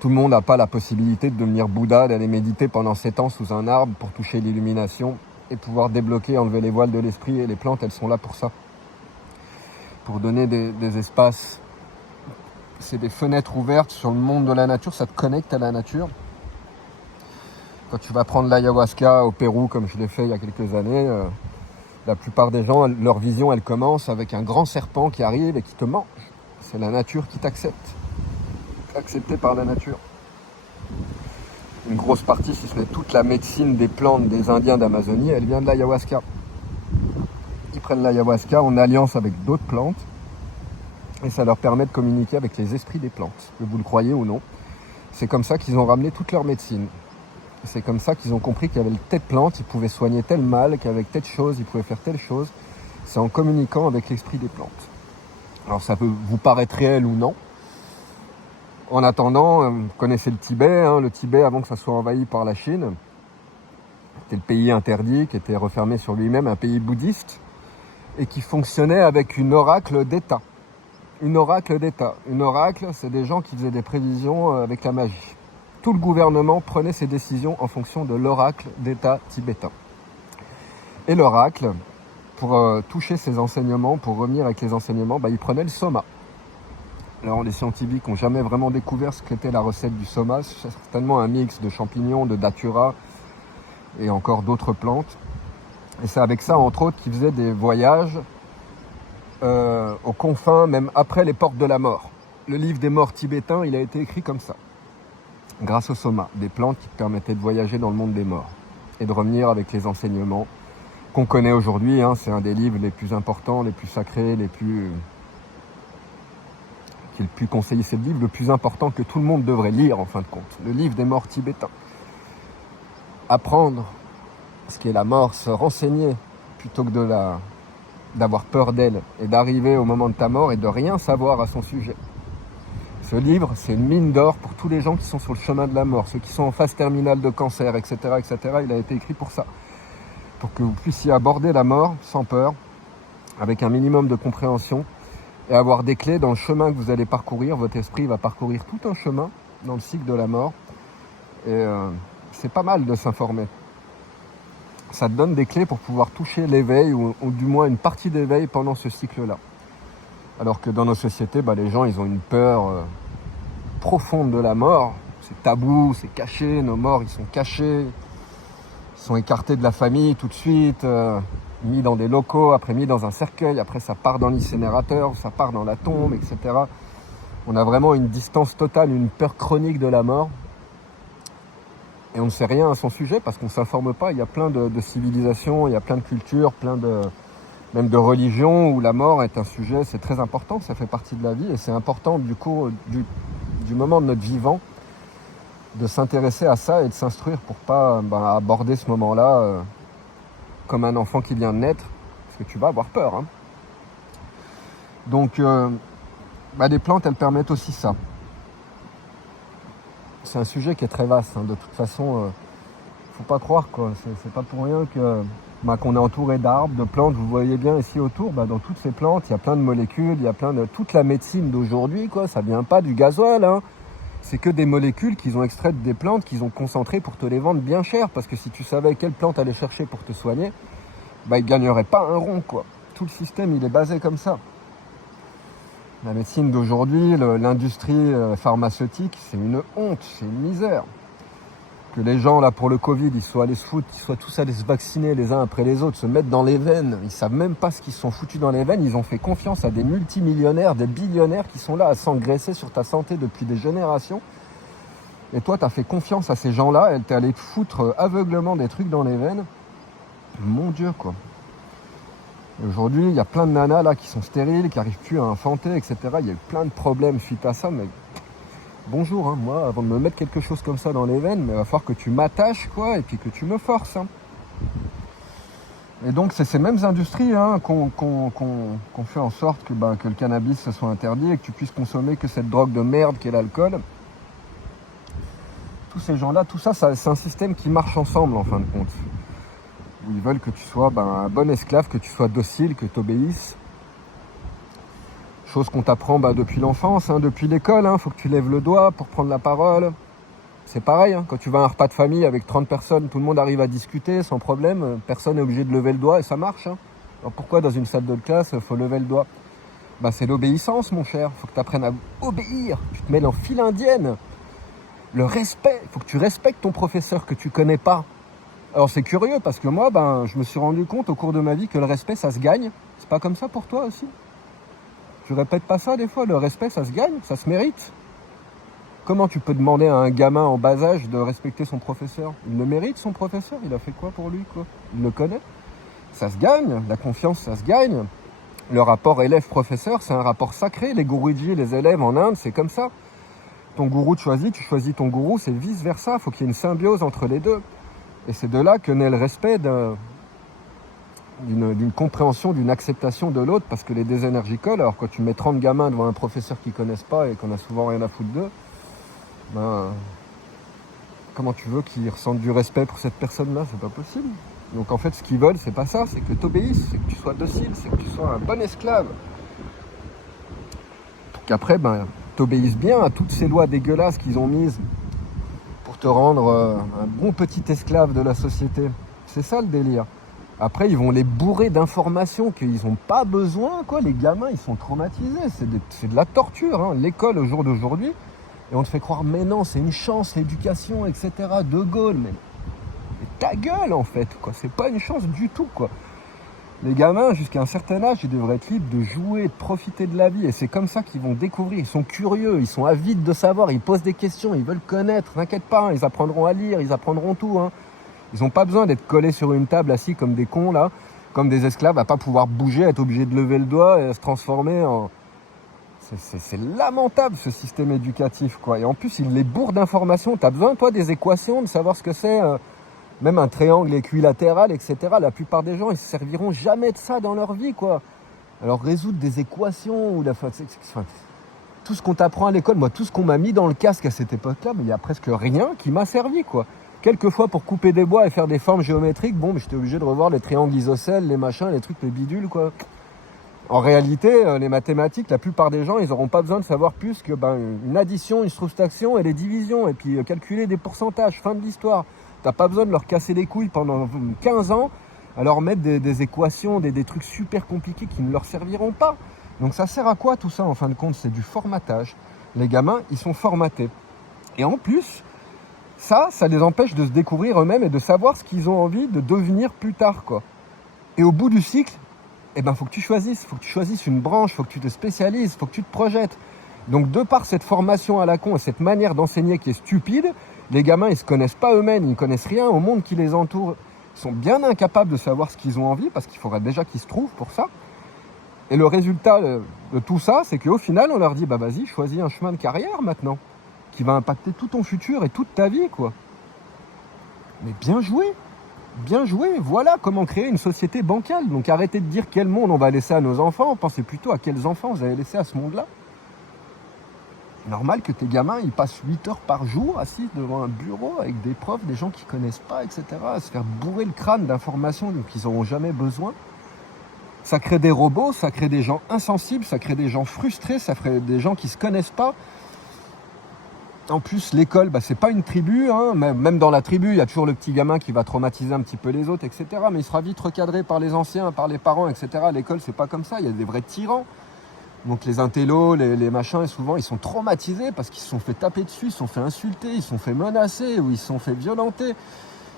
tout le monde n'a pas la possibilité de devenir Bouddha, d'aller méditer pendant 7 ans sous un arbre pour toucher l'illumination et pouvoir débloquer, enlever les voiles de l'esprit. Et les plantes, elles sont là pour ça. Pour donner des espaces. C'est des fenêtres ouvertes sur le monde de la nature, ça te connecte à la nature. Quand tu vas prendre l'ayahuasca au Pérou, comme je l'ai fait il y a quelques années, la plupart des gens, leur vision, elle commence avec un grand serpent qui arrive et qui te mange. C'est la nature qui t'accepte. Accepté par la nature. Une grosse partie, si ce n'est toute la médecine des plantes des Indiens d'Amazonie, elle vient de l'ayahuasca. Ils prennent l'ayahuasca en alliance avec d'autres plantes et ça leur permet de communiquer avec les esprits des plantes, que vous le croyez ou non. C'est comme ça qu'ils ont ramené toute leur médecine. C'est comme ça qu'ils ont compris qu'il y avait telle plante, ils pouvaient soigner tel mal, qu'avec telle chose, ils pouvaient faire telle chose. C'est en communiquant avec l'esprit des plantes. Alors ça peut vous paraître réel ou non. En attendant, vous connaissez le Tibet. Le Tibet, avant que ça soit envahi par la Chine, c'était le pays interdit, qui était refermé sur lui-même, un pays bouddhiste, et qui fonctionnait avec une oracle d'État. Une oracle d'État. Une oracle, c'est des gens qui faisaient des prévisions avec la magie. Tout le gouvernement prenait ses décisions en fonction de l'oracle d'État tibétain. Et l'oracle, pour toucher ses enseignements, pour revenir avec les enseignements, il prenait le soma. Alors les scientifiques n'ont jamais vraiment découvert ce qu'était la recette du soma. C'est certainement un mix de champignons, de datura et encore d'autres plantes. Et c'est avec ça, entre autres, qu'ils faisaient des voyages aux confins, même après les portes de la mort. Le livre des morts tibétains, il a été écrit comme ça, grâce au soma, des plantes qui te permettaient de voyager dans le monde des morts et de revenir avec les enseignements qu'on connaît aujourd'hui. C'est un des livres les plus importants, les plus sacrés, qui est le plus conseillé. C'est le livre le plus important que tout le monde devrait lire en fin de compte. Le livre des morts tibétains. Apprendre ce qu'est la mort, se renseigner plutôt que d'avoir peur d'elle et d'arriver au moment de ta mort et de rien savoir à son sujet. Ce livre, c'est une mine d'or pour tous les gens qui sont sur le chemin de la mort, ceux qui sont en phase terminale de cancer, etc., etc. Il a été écrit pour ça, pour que vous puissiez aborder la mort sans peur, avec un minimum de compréhension, et avoir des clés dans le chemin que vous allez parcourir. Votre esprit va parcourir tout un chemin dans le cycle de la mort, et c'est pas mal de s'informer. Ça te donne des clés pour pouvoir toucher l'éveil, ou du moins une partie d'éveil pendant ce cycle-là. Alors que dans nos sociétés, les gens, ils ont une peur profonde de la mort. C'est tabou, c'est caché, nos morts, ils sont cachés. Ils sont écartés de la famille tout de suite, mis dans des locaux, après mis dans un cercueil, après ça part dans l'incinérateur, ça part dans la tombe, etc. On a vraiment une distance totale, une peur chronique de la mort. Et on ne sait rien à son sujet parce qu'on ne s'informe pas. Il y a plein de civilisations, il y a plein de cultures, même de religions où la mort est un sujet, c'est très important, ça fait partie de la vie. Et c'est important du moment de notre vivant de s'intéresser à ça et de s'instruire pour pas aborder ce moment-là comme un enfant qui vient de naître, parce que tu vas avoir peur. Donc, les plantes, elles permettent aussi ça. C'est un sujet qui est très vaste. De toute façon, faut pas croire, quoi. C'est pas pour rien qu'on est entouré d'arbres, de plantes. Vous voyez bien ici autour, dans toutes ces plantes, il y a plein de molécules, il y a plein de... Toute la médecine d'aujourd'hui, quoi, ça vient pas du gasoil, C'est que des molécules qu'ils ont extraites des plantes, qu'ils ont concentrées pour te les vendre bien cher. Parce que si tu savais quelle plante aller chercher pour te soigner, ils gagneraient pas un rond, quoi. Tout le système, il est basé comme ça. La médecine d'aujourd'hui, l'industrie pharmaceutique, c'est une honte, c'est une misère. Que les gens, là, pour le Covid, ils soient allés se foutre, ils soient tous allés se vacciner les uns après les autres, se mettre dans les veines. Ils savent même pas ce qu'ils se sont foutus dans les veines. Ils ont fait confiance à des multimillionnaires, des billionnaires qui sont là à s'engraisser sur ta santé depuis des générations. Et toi, tu as fait confiance à ces gens-là, et t'es allé te foutre aveuglement des trucs dans les veines. Mon Dieu, quoi. Aujourd'hui, il y a plein de nanas là qui sont stériles, qui n'arrivent plus à enfanter, etc. Il y a eu plein de problèmes suite à ça, mais bonjour, moi, avant de me mettre quelque chose comme ça dans les veines, il va falloir que tu m'attaches, quoi, et puis que tu me forces. Et donc, c'est ces mêmes industries qu'on fait en sorte que le cannabis ce soit interdit et que tu puisses consommer que cette drogue de merde qu'est l'alcool. Tous ces gens-là, tout ça, c'est un système qui marche ensemble, en fin de compte. Où ils veulent que tu sois un bon esclave, que tu sois docile, que tu obéisses. Chose qu'on t'apprend depuis l'enfance, depuis l'école. Faut que tu lèves le doigt pour prendre la parole. C'est pareil, quand tu vas à un repas de famille avec 30 personnes, tout le monde arrive à discuter sans problème. Personne n'est obligé de lever le doigt et ça marche. Alors pourquoi dans une salle de classe, il faut lever le doigt ? C'est l'obéissance, mon cher. Il faut que tu apprennes à obéir. Tu te mets en file indienne. Le respect. Il faut que tu respectes ton professeur que tu connais pas. Alors c'est curieux parce que moi, je me suis rendu compte au cours de ma vie que le respect, ça se gagne. C'est pas comme ça pour toi aussi ? Tu répètes pas ça des fois ? Le respect, ça se gagne, ça se mérite. Comment tu peux demander à un gamin en bas âge de respecter son professeur ? Il le mérite, son professeur ? Il a fait quoi pour lui, quoi ? Il le connaît ? Ça se gagne, la confiance, ça se gagne. Le rapport élève-professeur, c'est un rapport sacré. Les guruji, les élèves en Inde, c'est comme ça. Ton gourou te choisit, tu choisis ton gourou, c'est vice-versa. Il faut qu'il y ait une symbiose entre les deux. Et c'est de là que naît le respect d'une compréhension, d'une acceptation de l'autre, parce que les désénergicoles, alors quand tu mets 30 gamins devant un professeur qu'ils ne connaissent pas et qu'on a souvent rien à foutre d'eux, comment tu veux qu'ils ressentent du respect pour cette personne-là ? C'est pas possible. Donc en fait, ce qu'ils veulent, c'est pas ça, c'est que tu obéisses, c'est que tu sois docile, c'est que tu sois un bon esclave. Pour qu'après, tu obéisses bien à toutes ces lois dégueulasses qu'ils ont mises pour te rendre un bon petit esclave de la société. C'est ça le délire. Après, ils vont les bourrer d'informations qu'ils n'ont pas besoin, quoi. Les gamins, ils sont traumatisés. C'est de la torture, hein. L'école au jour d'aujourd'hui. Et on te fait croire, mais non, c'est une chance, l'éducation, etc. De Gaulle, mais ta gueule, en fait, quoi. C'est pas une chance du tout, quoi. Les gamins, jusqu'à un certain âge, ils devraient être libres de jouer, de profiter de la vie. Et c'est comme ça qu'ils vont découvrir. Ils sont curieux, ils sont avides de savoir, ils posent des questions, ils veulent connaître. T'inquiète pas, hein, ils apprendront à lire, ils apprendront tout, hein. Ils n'ont pas besoin d'être collés sur une table, assis comme des cons, là, comme des esclaves, à pas pouvoir bouger, à être obligés de lever le doigt et à se transformer en... C'est lamentable, ce système éducatif, quoi. Et en plus, il les bourre d'informations. T'as besoin, toi, des équations, de savoir ce que c'est... Même un triangle équilatéral, etc. La plupart des gens, ils ne se serviront jamais de ça dans leur vie, quoi. Alors résoudre des équations ou tout ce qu'on t'apprend à l'école, moi, tout ce qu'on m'a mis dans le casque à cette époque-là, mais il n'y a presque rien qui m'a servi, quoi. Quelquefois pour couper des bois et faire des formes géométriques, bon, mais j'étais obligé de revoir les triangles isocèles, les machins, les trucs, les bidules, quoi. En réalité, les mathématiques, la plupart des gens, ils n'auront pas besoin de savoir plus que une addition, une soustraction et des divisions, et puis calculer des pourcentages, fin de l'histoire. T'as pas besoin de leur casser les couilles pendant 15 ans, à leur mettre des équations, des trucs super compliqués qui ne leur serviront pas. Donc ça sert à quoi tout ça en fin de compte? C'est du formatage. Les gamins, ils sont formatés. Et en plus, ça les empêche de se découvrir eux-mêmes et de savoir ce qu'ils ont envie de devenir plus tard, quoi. Et au bout du cycle, faut que tu choisisses une branche, faut que tu te spécialises, faut que tu te projettes. Donc de par cette formation à la con et cette manière d'enseigner qui est stupide, les gamins, ils se connaissent pas eux-mêmes, ils ne connaissent rien au monde qui les entoure. Ils sont bien incapables de savoir ce qu'ils ont envie, parce qu'il faudrait déjà qu'ils se trouvent pour ça. Et le résultat de tout ça, c'est qu'au final, on leur dit, vas-y, choisis un chemin de carrière maintenant, qui va impacter tout ton futur et toute ta vie, quoi. Mais bien joué, voilà comment créer une société bancale. Donc arrêtez de dire quel monde on va laisser à nos enfants, pensez plutôt à quels enfants vous allez laisser à ce monde-là. Normal que tes gamins, ils passent 8 heures par jour assis devant un bureau avec des profs, des gens qu'ils ne connaissent pas, etc. À se faire bourrer le crâne d'informations dont ils n'auront jamais besoin. Ça crée des robots, ça crée des gens insensibles, ça crée des gens frustrés, ça crée des gens qui ne se connaissent pas. En plus, l'école, c'est pas une tribu, hein. Même dans la tribu, il y a toujours le petit gamin qui va traumatiser un petit peu les autres, etc. Mais il sera vite recadré par les anciens, par les parents, etc. L'école, c'est pas comme ça, il y a des vrais tyrans. Donc les intellos, les machins, souvent ils sont traumatisés parce qu'ils se sont fait taper dessus, ils se sont fait insulter, ils se sont fait menacer ou ils se sont fait violenter.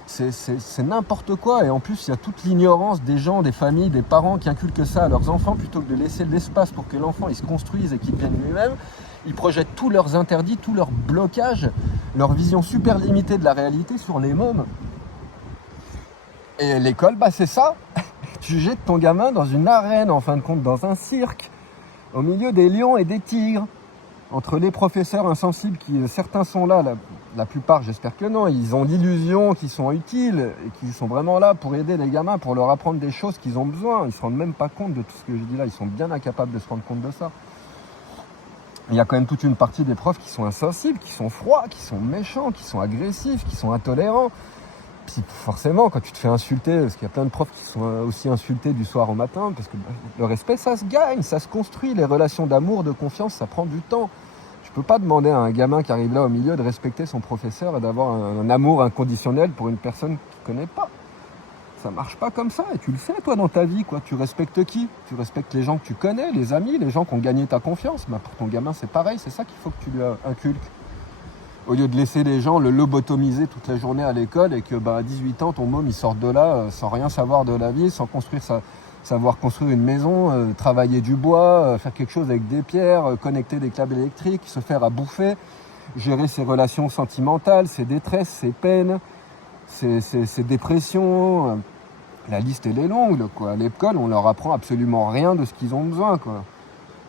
C'est n'importe quoi. Et en plus, il y a toute l'ignorance des gens, des familles, des parents qui inculquent ça à leurs enfants plutôt que de laisser l'espace pour que l'enfant il se construise et qu'il devienne lui-même. Ils projettent tous leurs interdits, tous leurs blocages, leur vision super limitée de la réalité sur les mômes. Et l'école, c'est ça. Tu jettes ton gamin dans une arène, en fin de compte, dans un cirque, au milieu des lions et des tigres, entre les professeurs insensibles qui, certains sont là, la plupart, j'espère que non, ils ont l'illusion qu'ils sont utiles et qu'ils sont vraiment là pour aider les gamins, pour leur apprendre des choses qu'ils ont besoin. Ils ne se rendent même pas compte de tout ce que je dis là, ils sont bien incapables de se rendre compte de ça. Il y a quand même toute une partie des profs qui sont insensibles, qui sont froids, qui sont méchants, qui sont agressifs, qui sont intolérants. Puis forcément, quand tu te fais insulter, parce qu'il y a plein de profs qui sont aussi insultés du soir au matin, parce que le respect, ça se gagne, ça se construit. Les relations d'amour, de confiance, ça prend du temps. Tu peux pas demander à un gamin qui arrive là au milieu de respecter son professeur et d'avoir un amour inconditionnel pour une personne qu'il ne connaît pas. Ça marche pas comme ça, et tu le sais, toi, dans ta vie, quoi. Tu respectes qui? Tu respectes les gens que tu connais, les amis, les gens qui ont gagné ta confiance. Pour ton gamin, c'est pareil, c'est ça qu'il faut que tu lui inculques. Au lieu de laisser les gens le lobotomiser toute la journée à l'école et que à 18 ans, ton môme il sort de là sans rien savoir de la vie, sans savoir construire une maison, travailler du bois, faire quelque chose avec des pierres, connecter des câbles électriques, se faire à bouffer, gérer ses relations sentimentales, ses détresses, ses peines, ses dépressions. La liste elle est longue, quoi. À l'école, on leur apprend absolument rien de ce qu'ils ont besoin, quoi.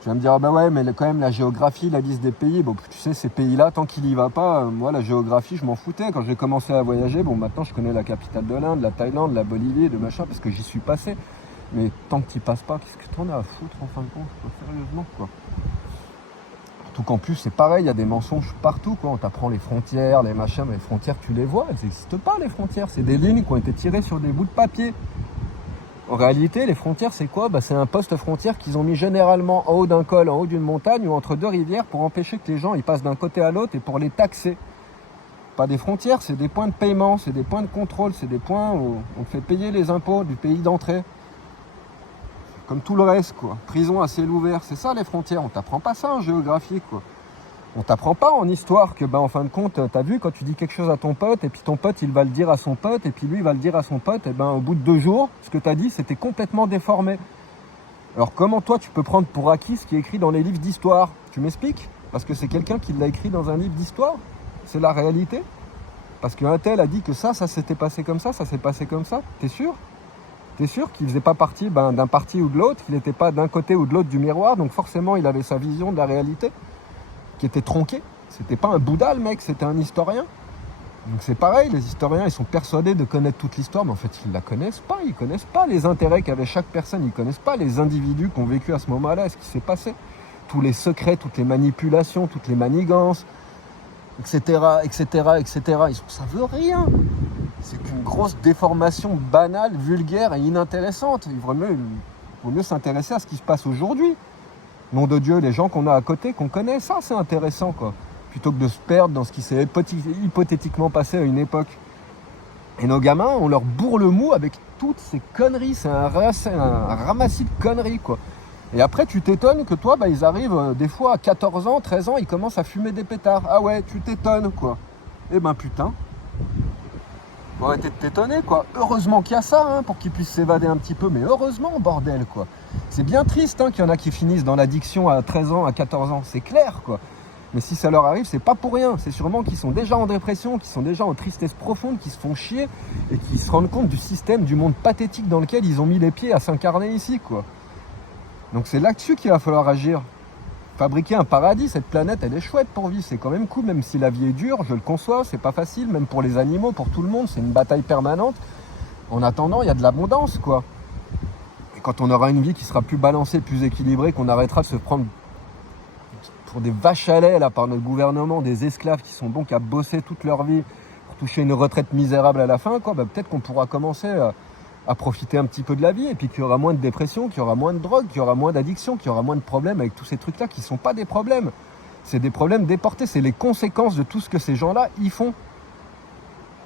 Tu vas me dire, ouais, mais quand même, la géographie, la liste des pays, tu sais, ces pays-là, tant qu'il y va pas, moi, la géographie, je m'en foutais. Quand j'ai commencé à voyager, maintenant, je connais la capitale de l'Inde, la Thaïlande, la Bolivie, de machin, parce que j'y suis passé. Mais tant que tu passes pas, qu'est-ce que t'en as à foutre, en fin de compte, quoi, sérieusement, quoi. Surtout qu'en plus, c'est pareil, il y a des mensonges partout, quoi. On t'apprend les frontières, les machins, mais les frontières, tu les vois, elles n'existent pas, les frontières. C'est des lignes qui ont été tirées sur des bouts de papier. En réalité, les frontières, c'est quoi? C'est un poste frontière qu'ils ont mis généralement en haut d'un col, en haut d'une montagne ou entre deux rivières pour empêcher que les gens ils passent d'un côté à l'autre et pour les taxer. Pas des frontières, c'est des points de paiement, c'est des points de contrôle, c'est des points où on te fait payer les impôts du pays d'entrée. Comme tout le reste, quoi. Prison à ciel ouvert, c'est ça les frontières. On t'apprend pas ça en géographie, quoi. On t'apprend pas en histoire que, en fin de compte, t'as vu, quand tu dis quelque chose à ton pote, et puis ton pote, il va le dire à son pote, et puis lui, il va le dire à son pote, et au bout de 2 jours, ce que t'as dit, c'était complètement déformé. Alors comment toi, tu peux prendre pour acquis ce qui est écrit dans les livres d'histoire? Tu m'expliques? Parce que c'est quelqu'un qui l'a écrit dans un livre d'histoire? C'est la réalité? Parce qu'un tel a dit que ça s'était passé comme ça s'est passé comme ça? T'es sûr? T'es sûr qu'il faisait pas partie d'un parti ou de l'autre, qu'il n'était pas d'un côté ou de l'autre du miroir, donc forcément, il avait sa vision de la réalité qui était tronqué. C'était pas un Bouddha le mec, c'était un historien. Donc c'est pareil, les historiens ils sont persuadés de connaître toute l'histoire, mais en fait ils la connaissent pas, ils connaissent pas les intérêts qu'avait chaque personne, ils connaissent pas les individus qui ont vécu à ce moment-là, ce qui s'est passé, tous les secrets, toutes les manipulations, toutes les manigances, etc., etc., etc. Ça veut rien. C'est qu'une grosse déformation banale, vulgaire et inintéressante. Il vaut mieux s'intéresser à ce qui se passe aujourd'hui. Nom de Dieu, les gens qu'on a à côté, qu'on connaît, ça c'est intéressant, quoi. Plutôt que de se perdre dans ce qui s'est hypothétiquement passé à une époque. Et nos gamins, on leur bourre le mou avec toutes ces conneries. C'est un ramassis de conneries, quoi. Et après, tu t'étonnes que toi, ils arrivent des fois à 14 ans, 13 ans, ils commencent à fumer des pétards. Ah ouais, tu t'étonnes, quoi. Eh putain. Faut arrêter de t'étonner, quoi. Heureusement qu'il y a ça, pour qu'ils puissent s'évader un petit peu. Mais heureusement, bordel, quoi. C'est bien triste, qu'il y en a qui finissent dans l'addiction à 13 ans, à 14 ans. C'est clair, quoi. Mais si ça leur arrive, c'est pas pour rien. C'est sûrement qu'ils sont déjà en dépression, qu'ils sont déjà en tristesse profonde, qu'ils se font chier et qu'ils se rendent compte du système, du monde pathétique dans lequel ils ont mis les pieds à s'incarner ici, quoi. Donc c'est là-dessus qu'il va falloir agir. Fabriquer un paradis, cette planète, elle est chouette pour vivre. C'est quand même cool, même si la vie est dure, je le conçois, c'est pas facile, même pour les animaux, pour tout le monde, c'est une bataille permanente. En attendant, il y a de l'abondance, quoi. Et quand on aura une vie qui sera plus balancée, plus équilibrée, qu'on arrêtera de se prendre pour des vaches à lait là, par notre gouvernement, des esclaves qui sont bons qu'à bosser toute leur vie pour toucher une retraite misérable à la fin, quoi, peut-être qu'on pourra commencer à profiter un petit peu de la vie, et puis qu'il y aura moins de dépression, qu'il y aura moins de drogue, qu'il y aura moins d'addiction, qu'il y aura moins de problèmes avec tous ces trucs-là qui ne sont pas des problèmes. C'est des problèmes déportés, c'est les conséquences de tout ce que ces gens-là y font.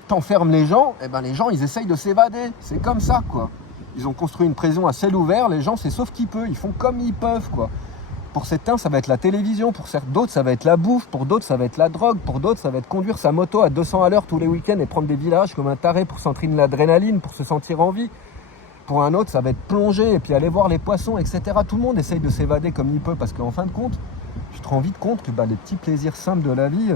T'enfermes les gens, les gens ils essayent de s'évader, c'est comme ça, quoi. Ils ont construit une prison à ciel ouvert, les gens c'est sauf qu'ils peuvent, ils font comme ils peuvent, quoi. Pour certains, ça va être la télévision, pour d'autres, ça va être la bouffe, pour d'autres, ça va être la drogue, pour d'autres, ça va être conduire sa moto à 200 à l'heure tous les week-ends et prendre des virages comme un taré pour s'entraîner l'adrénaline, pour se sentir en vie. Pour un autre, ça va être plonger et puis aller voir les poissons, etc. Tout le monde essaye de s'évader comme il peut parce qu'en fin de compte, tu te rends vite compte que les petits plaisirs simples de la vie,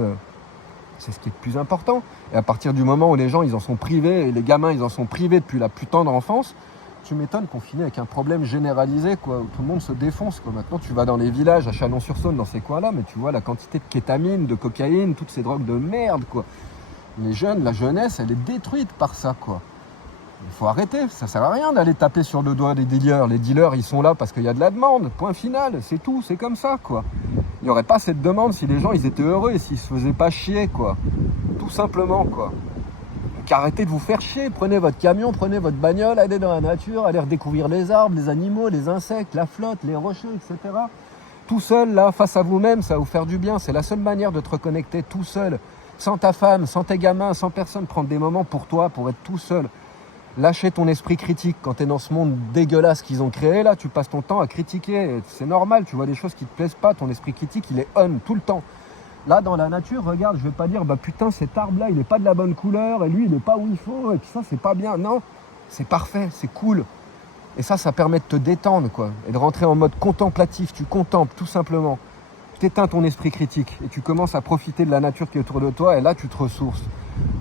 c'est ce qui est le plus important. Et à partir du moment où les gens, ils en sont privés, et les gamins, ils en sont privés depuis la plus tendre enfance, tu m'étonnes qu'on finit avec un problème généralisé, quoi, où tout le monde se défonce, quoi. Maintenant, tu vas dans les villages, à Chalon-sur-Saône, dans ces coins-là, mais tu vois la quantité de kétamine, de cocaïne, toutes ces drogues de merde, quoi. Les jeunes, la jeunesse, elle est détruite par ça, quoi. Il faut arrêter, ça sert à rien d'aller taper sur le doigt des dealers. Les dealers, ils sont là parce qu'il y a de la demande, point final, c'est tout, c'est comme ça, quoi. Il n'y aurait pas cette demande si les gens, ils étaient heureux et s'ils se faisaient pas chier, quoi. Tout simplement, quoi. Donc arrêtez de vous faire chier, prenez votre camion, prenez votre bagnole, allez dans la nature, allez redécouvrir les arbres, les animaux, les insectes, la flotte, les rochers, etc. Tout seul, là, face à vous-même, ça va vous faire du bien. C'est la seule manière de te reconnecter tout seul, sans ta femme, sans tes gamins, sans personne, prendre des moments pour toi, pour être tout seul. Lâcher ton esprit critique quand tu es dans ce monde dégueulasse qu'ils ont créé, là, tu passes ton temps à critiquer. C'est normal, tu vois des choses qui te plaisent pas, ton esprit critique, il est on tout le temps. Là, dans la nature, regarde, je vais pas dire, putain, cet arbre-là, il est pas de la bonne couleur, et lui, il est pas où il faut, et puis ça, c'est pas bien. Non, c'est parfait, c'est cool. Et ça permet de te détendre, quoi, et de rentrer en mode contemplatif. Tu contemples, tout simplement. Tu éteins ton esprit critique, et tu commences à profiter de la nature qui est autour de toi, et là, tu te ressources.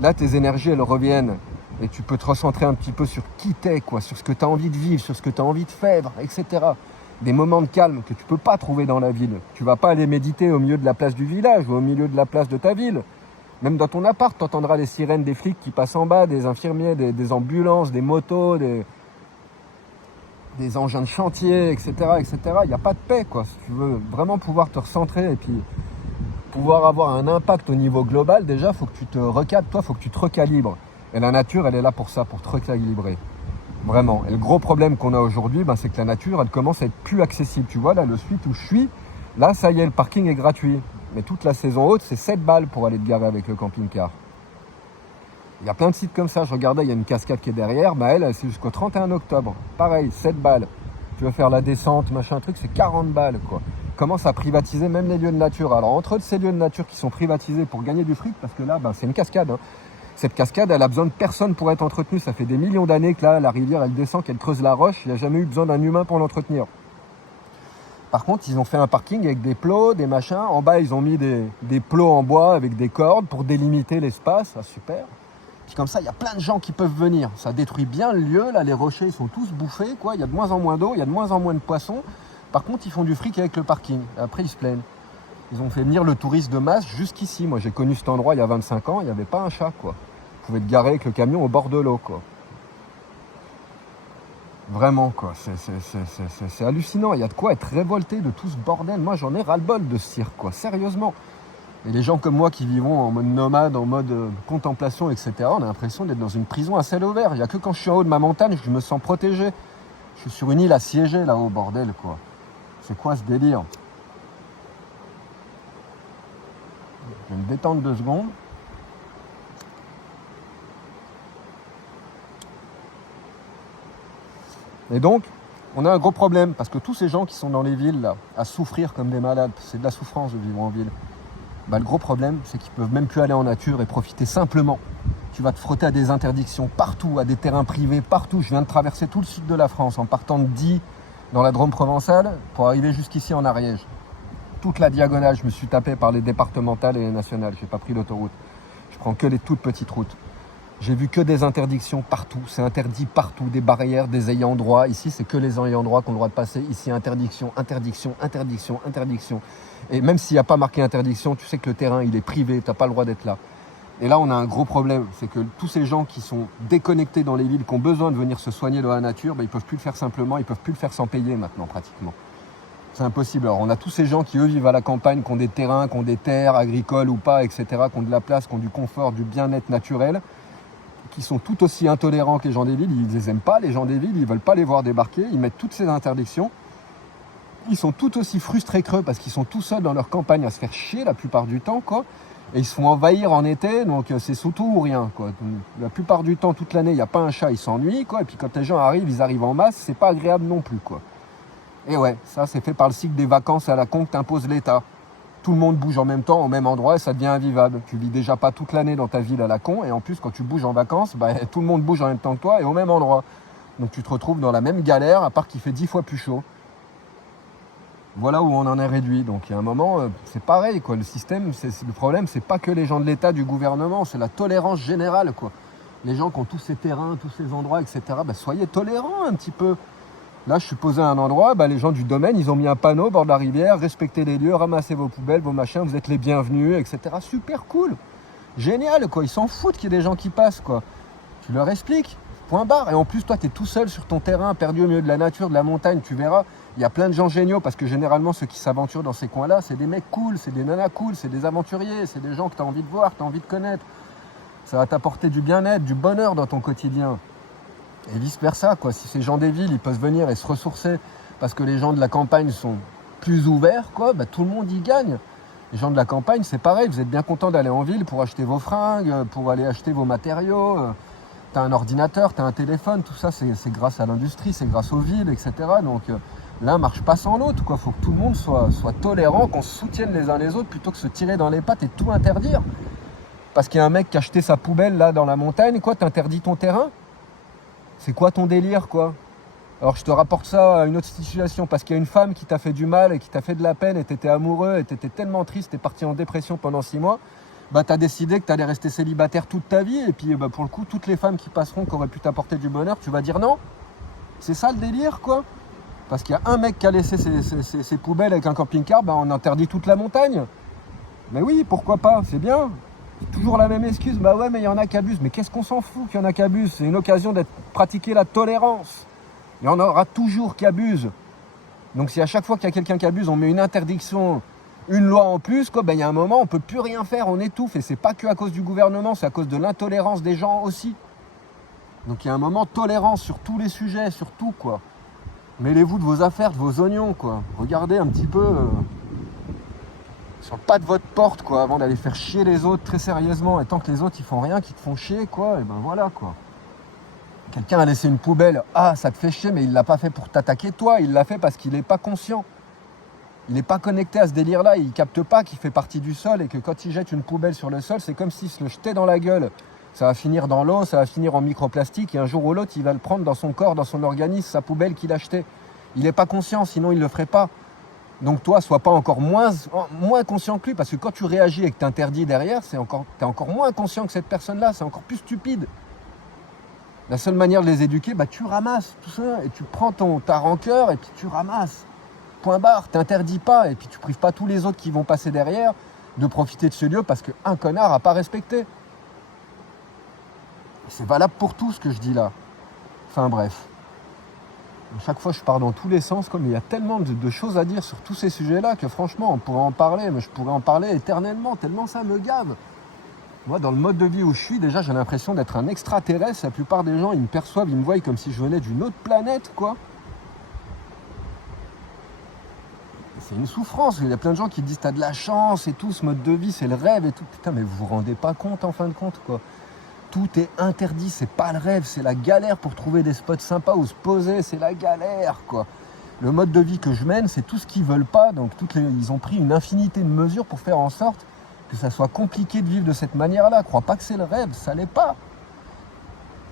Là, tes énergies, elles reviennent. Et tu peux te recentrer un petit peu sur qui t'es, quoi, sur ce que tu as envie de vivre, sur ce que tu as envie de faire, etc. Des moments de calme que tu peux pas trouver dans la ville. Tu vas pas aller méditer au milieu de la place du village ou au milieu de la place de ta ville. Même dans ton appart, tu entendras les sirènes des flics qui passent en bas, des infirmiers, des ambulances, des motos, des engins de chantier, etc. etc. Il n'y a pas de paix, quoi. Si tu veux vraiment pouvoir te recentrer et puis pouvoir avoir un impact au niveau global, déjà, il faut que tu te recadres, toi, il faut que tu te recalibres. Et la nature, elle est là pour ça, pour te recalibrer. Vraiment. Et le gros problème qu'on a aujourd'hui, c'est que la nature, elle commence à être plus accessible. Tu vois, là, le suite où je suis, là, ça y est, le parking est gratuit. Mais toute la saison haute, c'est 7 balles pour aller te garer avec le camping-car. Il y a plein de sites comme ça. Je regardais, il y a une cascade qui est derrière. Bah elle, c'est jusqu'au 31 octobre. Pareil, 7 balles. Tu veux faire la descente, machin, truc, c'est 40 balles, quoi. Ils commencent à privatiser même les lieux de nature. Alors, entre ces lieux de nature qui sont privatisés pour gagner du fric, parce que là, c'est une cascade, hein. Cette cascade, elle a besoin de personne pour être entretenue. Ça fait des millions d'années que là, la rivière, elle descend, qu'elle creuse la roche. Il n'y a jamais eu besoin d'un humain pour l'entretenir. Par contre, ils ont fait un parking avec des plots, des machins. En bas, ils ont mis des plots en bois avec des cordes pour délimiter l'espace. Ah, super. Puis comme ça, il y a plein de gens qui peuvent venir. Ça détruit bien le lieu. Là, les rochers, ils sont tous bouffés, quoi. Il y a de moins en moins d'eau, il y a de moins en moins de poissons. Par contre, ils font du fric avec le parking. Et après, ils se plaignent. Ils ont fait venir le touriste de masse jusqu'ici. Moi, j'ai connu cet endroit il y a 25 ans. Il n'y avait pas un chat, quoi. Vous pouvez te garer avec le camion au bord de l'eau, quoi. Vraiment, quoi. C'est hallucinant. Il y a de quoi être révolté de tout ce bordel. Moi, j'en ai ras-le-bol de ce cirque, quoi. Sérieusement. Et les gens comme moi qui vivons en mode nomade, en mode contemplation, etc., on a l'impression d'être dans une prison à ciel ouvert. Il n'y a que quand je suis en haut de ma montagne que je me sens protégé. Je suis sur une île assiégée, là-haut, bordel, quoi. C'est quoi ce délire? Je vais me détendre 2 secondes. Et donc, on a un gros problème, parce que tous ces gens qui sont dans les villes, là, à souffrir comme des malades, c'est de la souffrance de vivre en ville. Le gros problème, c'est qu'ils ne peuvent même plus aller en nature et profiter simplement. Tu vas te frotter à des interdictions partout, à des terrains privés partout. Je viens de traverser tout le sud de la France en partant de Die, dans la Drôme provençale, pour arriver jusqu'ici en Ariège. Toute la diagonale, je me suis tapé par les départementales et les nationales. Je n'ai pas pris d'autoroute. Je prends que les toutes petites routes. J'ai vu que des interdictions partout. C'est interdit partout. Des barrières, des ayants droit. Ici, c'est que les ayants droit qui ont le droit de passer. Ici, interdiction, interdiction, interdiction, interdiction. Et même s'il n'y a pas marqué interdiction, tu sais que le terrain, il est privé. Tu n'as pas le droit d'être là. Et là, on a un gros problème. C'est que tous ces gens qui sont déconnectés dans les villes, qui ont besoin de venir se soigner dans la nature, ils ne peuvent plus le faire simplement. Ils ne peuvent plus le faire sans payer maintenant, pratiquement. C'est impossible. Alors, on a tous ces gens qui, eux, vivent à la campagne, qui ont des terrains, qui ont des terres agricoles ou pas, etc., qui ont de la place, qui ont du confort, du bien-être naturel, qui sont tout aussi intolérants que les gens des villes. Ils ne les aiment pas, les gens des villes, ils ne veulent pas les voir débarquer, ils mettent toutes ces interdictions. Ils sont tout aussi frustrés creux parce qu'ils sont tout seuls dans leur campagne à se faire chier la plupart du temps, quoi. Et ils se font envahir en été, donc c'est sous tout ou rien, quoi. La plupart du temps, toute l'année, il n'y a pas un chat, ils s'ennuient, quoi. Et puis quand les gens arrivent, ils arrivent en masse, c'est pas agréable non plus, quoi. Et ouais, ça c'est fait par le cycle des vacances à la con que t'impose l'État. Tout le monde bouge en même temps, au même endroit, et ça devient invivable. Tu vis déjà pas toute l'année dans ta ville à la con, et en plus, quand tu bouges en vacances, tout le monde bouge en même temps que toi et au même endroit. Donc tu te retrouves dans la même galère, à part qu'il fait 10 fois plus chaud. Voilà où on en est réduit. Donc il y a un moment, c'est pareil, quoi. Le système, le problème, c'est pas que les gens de l'État, du gouvernement, c'est la tolérance générale, quoi. Les gens qui ont tous ces terrains, tous ces endroits, etc., soyez tolérants un petit peu. Là, je suis posé à un endroit, les gens du domaine, ils ont mis un panneau au bord de la rivière, respectez les lieux, ramassez vos poubelles, vos machins, vous êtes les bienvenus, etc. Super cool. Génial, quoi. Ils s'en foutent qu'il y ait des gens qui passent, quoi. Tu leur expliques, point barre. Et en plus, toi, tu es tout seul sur ton terrain, perdu au milieu de la nature, de la montagne, tu verras. Il y a plein de gens géniaux, parce que généralement, ceux qui s'aventurent dans ces coins-là, c'est des mecs cool, c'est des nanas cool, c'est des aventuriers, c'est des gens que tu as envie de voir, que tu as envie de connaître. Ça va t'apporter du bien-être, du bonheur dans ton quotidien. Et vice-versa, quoi. Si ces gens des villes, ils peuvent venir et se ressourcer parce que les gens de la campagne sont plus ouverts, quoi, tout le monde y gagne. Les gens de la campagne, c'est pareil, vous êtes bien contents d'aller en ville pour acheter vos fringues, pour aller acheter vos matériaux. T'as un ordinateur, t'as un téléphone, tout ça, c'est grâce à l'industrie, c'est grâce aux villes, etc. Donc l'un marche pas sans l'autre, quoi. Faut que tout le monde soit tolérant, qu'on se soutienne les uns les autres plutôt que se tirer dans les pattes et tout interdire. Parce qu'il y a un mec qui a acheté sa poubelle là dans la montagne, quoi, t'interdis ton terrain? C'est quoi ton délire, quoi? Alors je te rapporte ça à une autre situation, parce qu'il y a une femme qui t'a fait du mal et qui t'a fait de la peine et t'étais amoureux et t'étais tellement triste, t'es parti en dépression pendant 6 mois, t'as décidé que t'allais rester célibataire toute ta vie et puis pour le coup, toutes les femmes qui passeront, qui auraient pu t'apporter du bonheur, tu vas dire non? C'est ça le délire, quoi? Parce qu'il y a un mec qui a laissé ses poubelles avec un camping-car, on interdit toute la montagne. Mais oui, pourquoi pas? C'est bien. Toujours la même excuse, ouais, mais il y en a qui abusent. Mais qu'est-ce qu'on s'en fout qu'il y en a qui abusent? C'est une occasion d'être pratiquer la tolérance. Il y en aura toujours qui abusent. Donc si à chaque fois qu'il y a quelqu'un qui abuse, on met une interdiction, une loi en plus, quoi, il y a un moment, on ne peut plus rien faire, on étouffe. Et c'est pas que à cause du gouvernement, c'est à cause de l'intolérance des gens aussi. Donc il y a un moment, tolérance sur tous les sujets, sur tout, quoi. Mêlez-vous de vos affaires, de vos oignons, quoi. Regardez un petit peu... sur le pas de votre porte, quoi, avant d'aller faire chier les autres très sérieusement. Et tant que les autres, ils font rien, qu'ils te font chier, quoi, et ben voilà, quoi. Quelqu'un a laissé une poubelle, ah, ça te fait chier, mais il l'a pas fait pour t'attaquer, toi, il l'a fait parce qu'il n'est pas conscient. Il n'est pas connecté à ce délire-là, il capte pas qu'il fait partie du sol et que quand il jette une poubelle sur le sol, c'est comme s'il se le jetait dans la gueule. Ça va finir dans l'eau, ça va finir en microplastique, et un jour ou l'autre, il va le prendre dans son corps, dans son organisme, sa poubelle qu'il a jetée. Il n'est pas conscient, sinon il ne le ferait pas. Donc toi, sois pas encore moins conscient que lui, parce que quand tu réagis et que tu interdis derrière, tu es encore moins conscient que cette personne-là, c'est encore plus stupide. La seule manière de les éduquer, bah, tu ramasses tout ça, et tu prends ta rancœur, et puis tu ramasses. Point barre, t'interdis pas, et puis tu prives pas tous les autres qui vont passer derrière de profiter de ce lieu parce qu'un connard n'a pas respecté. C'est valable pour tout ce que je dis là. Enfin bref. À chaque fois je pars dans tous les sens, comme il y a tellement de choses à dire sur tous ces sujets-là que franchement on pourrait en parler, mais je pourrais en parler éternellement, tellement ça me gave. Moi dans le mode de vie où je suis, déjà j'ai l'impression d'être un extraterrestre. La plupart des gens ils me perçoivent, ils me voient comme si je venais d'une autre planète, quoi. C'est une souffrance, il y a plein de gens qui disent t'as de la chance et tout, ce mode de vie c'est le rêve et tout. Putain, mais vous vous rendez pas compte en fin de compte, quoi. Tout est interdit, c'est pas le rêve, c'est la galère pour trouver des spots sympas où se poser, c'est la galère, quoi. Le mode de vie que je mène, c'est tout ce qu'ils veulent pas, donc ils ont pris une infinité de mesures pour faire en sorte que ça soit compliqué de vivre de cette manière-là. Crois pas que c'est le rêve, ça l'est pas.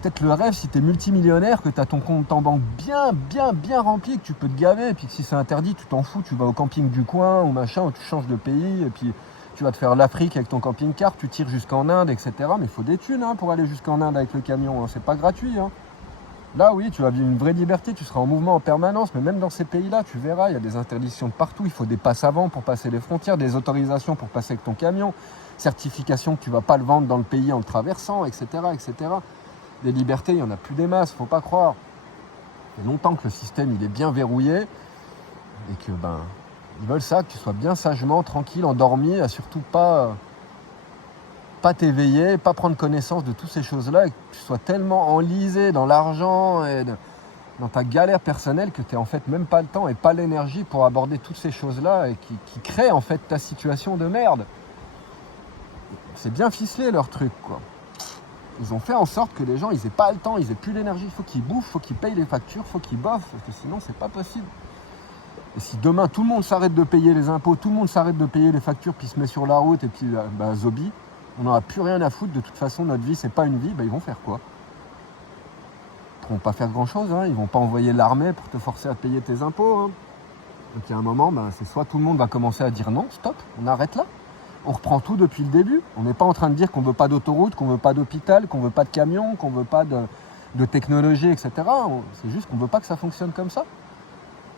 Peut-être le rêve si tu es multimillionnaire, que tu as ton compte en banque bien rempli, que tu peux te gaver, et puis que si c'est interdit, tu t'en fous, tu vas au camping du coin ou machin, ou tu changes de pays, et puis tu vas te faire l'Afrique avec ton camping-car, tu tires jusqu'en Inde, etc. Mais il faut des thunes pour aller jusqu'en Inde avec le camion, c'est pas gratuit. Là oui, tu vas vivre une vraie liberté, tu seras en mouvement en permanence, mais même dans ces pays-là, tu verras, il y a des interdictions de partout, il faut des passes avant pour passer les frontières, des autorisations pour passer avec ton camion, certification que tu vas pas le vendre dans le pays en le traversant, etc. etc. Des libertés, il n'y en a plus des masses, faut pas croire. Il y a longtemps que le système il est bien verrouillé et que ils veulent ça, que tu sois bien sagement, tranquille, endormi, à surtout pas t'éveiller, pas prendre connaissance de toutes ces choses-là et que tu sois tellement enlisé dans l'argent et dans ta galère personnelle que tu n'as en fait même pas le temps et pas l'énergie pour aborder toutes ces choses-là et qui créent en fait ta situation de merde. C'est bien ficelé leur truc, quoi. Ils ont fait en sorte que les gens, ils aient pas le temps, ils aient plus l'énergie. Il faut qu'ils bouffent, il faut qu'ils payent les factures, il faut qu'ils boffent, parce que sinon, c'est pas possible. Et si demain, tout le monde s'arrête de payer les impôts, tout le monde s'arrête de payer les factures, puis se met sur la route, et puis, zombie, on n'aura plus rien à foutre. De toute façon, notre vie, c'est pas une vie. Ils vont faire quoi? Ils pourront pas faire grand-chose. Ils vont pas envoyer l'armée pour te forcer à payer tes impôts. Donc, il y a un moment, c'est soit tout le monde va commencer à dire non, stop, on arrête là. On reprend tout depuis le début. On n'est pas en train de dire qu'on ne veut pas d'autoroute, qu'on ne veut pas d'hôpital, qu'on ne veut pas de camion, qu'on ne veut pas de technologie, etc. C'est juste qu'on ne veut pas que ça fonctionne comme ça.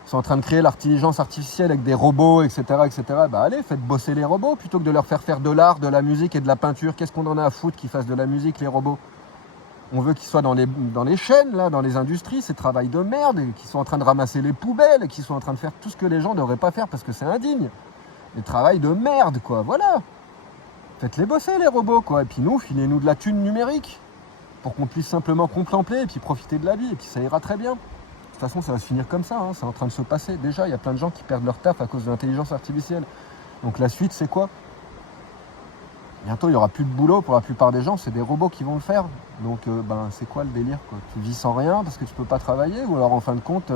Ils sont en train de créer l'intelligence artificielle avec des robots, etc. etc. Allez, faites bosser les robots plutôt que de leur faire de l'art, de la musique et de la peinture. Qu'est-ce qu'on en a à foutre qu'ils fassent de la musique, les robots? On veut qu'ils soient dans les chaînes, là, dans les industries, ces travails de merde, et qu'ils soient en train de ramasser les poubelles, et qu'ils soient en train de faire tout ce que les gens ne devraient pas faire parce que c'est indigne. Des travails de merde, quoi, voilà. Faites-les bosser, les robots, quoi. Et puis nous, filez-nous de la thune numérique pour qu'on puisse simplement contempler et puis profiter de la vie. Et puis ça ira très bien. De toute façon, ça va se finir comme ça. C'est en train de se passer. Déjà, il y a plein de gens qui perdent leur taf à cause de l'intelligence artificielle. Donc la suite, c'est quoi? Bientôt, il n'y aura plus de boulot pour la plupart des gens. C'est des robots qui vont le faire. Donc, c'est quoi le délire, quoi? Tu vis sans rien parce que tu peux pas travailler? Ou alors, en fin de compte...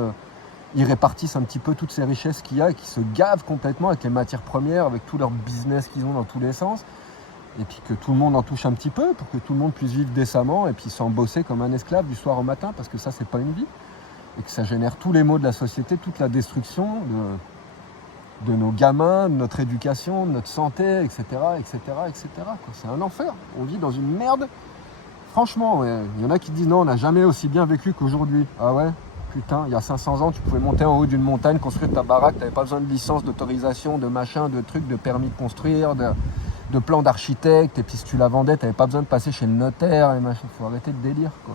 ils répartissent un petit peu toutes ces richesses qu'il y a et qui se gavent complètement avec les matières premières, avec tout leur business qu'ils ont dans tous les sens, et puis que tout le monde en touche un petit peu pour que tout le monde puisse vivre décemment et puis sans bosser comme un esclave du soir au matin, parce que ça, c'est pas une vie, et que ça génère tous les maux de la société, toute la destruction de nos gamins, de notre éducation, de notre santé, etc. etc., etc. C'est un enfer, on vit dans une merde. Franchement, ouais. Il y en a qui disent non, on n'a jamais aussi bien vécu qu'aujourd'hui. Ah ouais? Putain, il y a 500 ans, tu pouvais monter en haut d'une montagne, construire ta baraque, tu n'avais pas besoin de licence, d'autorisation, de machin, de trucs, de permis de construire, de plan d'architecte, et puis si tu la vendais, tu n'avais pas besoin de passer chez le notaire, et machin. Faut arrêter de délire, quoi.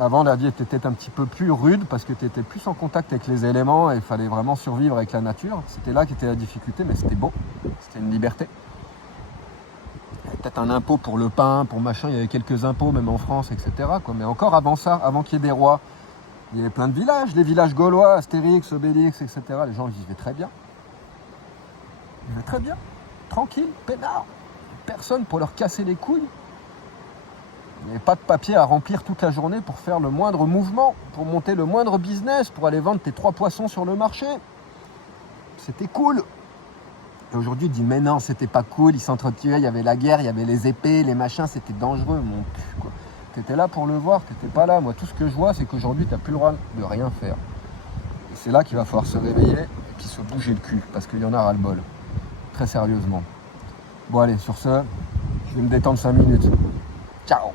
Avant, la vie était peut-être un petit peu plus rude, parce que tu étais plus en contact avec les éléments, et il fallait vraiment survivre avec la nature. C'était là qu'était la difficulté, mais c'était beau, c'était une liberté. Il y avait peut-être un impôt pour le pain, pour machin, il y avait quelques impôts, même en France, etc., quoi. Mais encore avant ça, avant qu'il y ait des rois, il y avait plein de villages, les villages gaulois, Astérix, Obélix, etc. Les gens ils vivaient très bien. Ils vivaient très bien. tranquille, peinard. Personne pour leur casser les couilles. Il n'y avait pas de papier à remplir toute la journée pour faire le moindre mouvement, pour monter le moindre business, pour aller vendre tes 3 poissons sur le marché. C'était cool. Et aujourd'hui, il dit, mais non, c'était pas cool, ils s'entretuaient, il y avait la guerre, il y avait les épées, les machins, c'était dangereux, mon cul, quoi. T'étais là pour le voir, t'étais pas là. Moi, tout ce que je vois, c'est qu'aujourd'hui, t'as plus le droit de rien faire. Et c'est là qu'il va falloir se réveiller et puis se bouger le cul, parce qu'il y en a ras-le-bol. Très sérieusement. Bon, allez, sur ce, je vais me détendre 5 minutes. Ciao!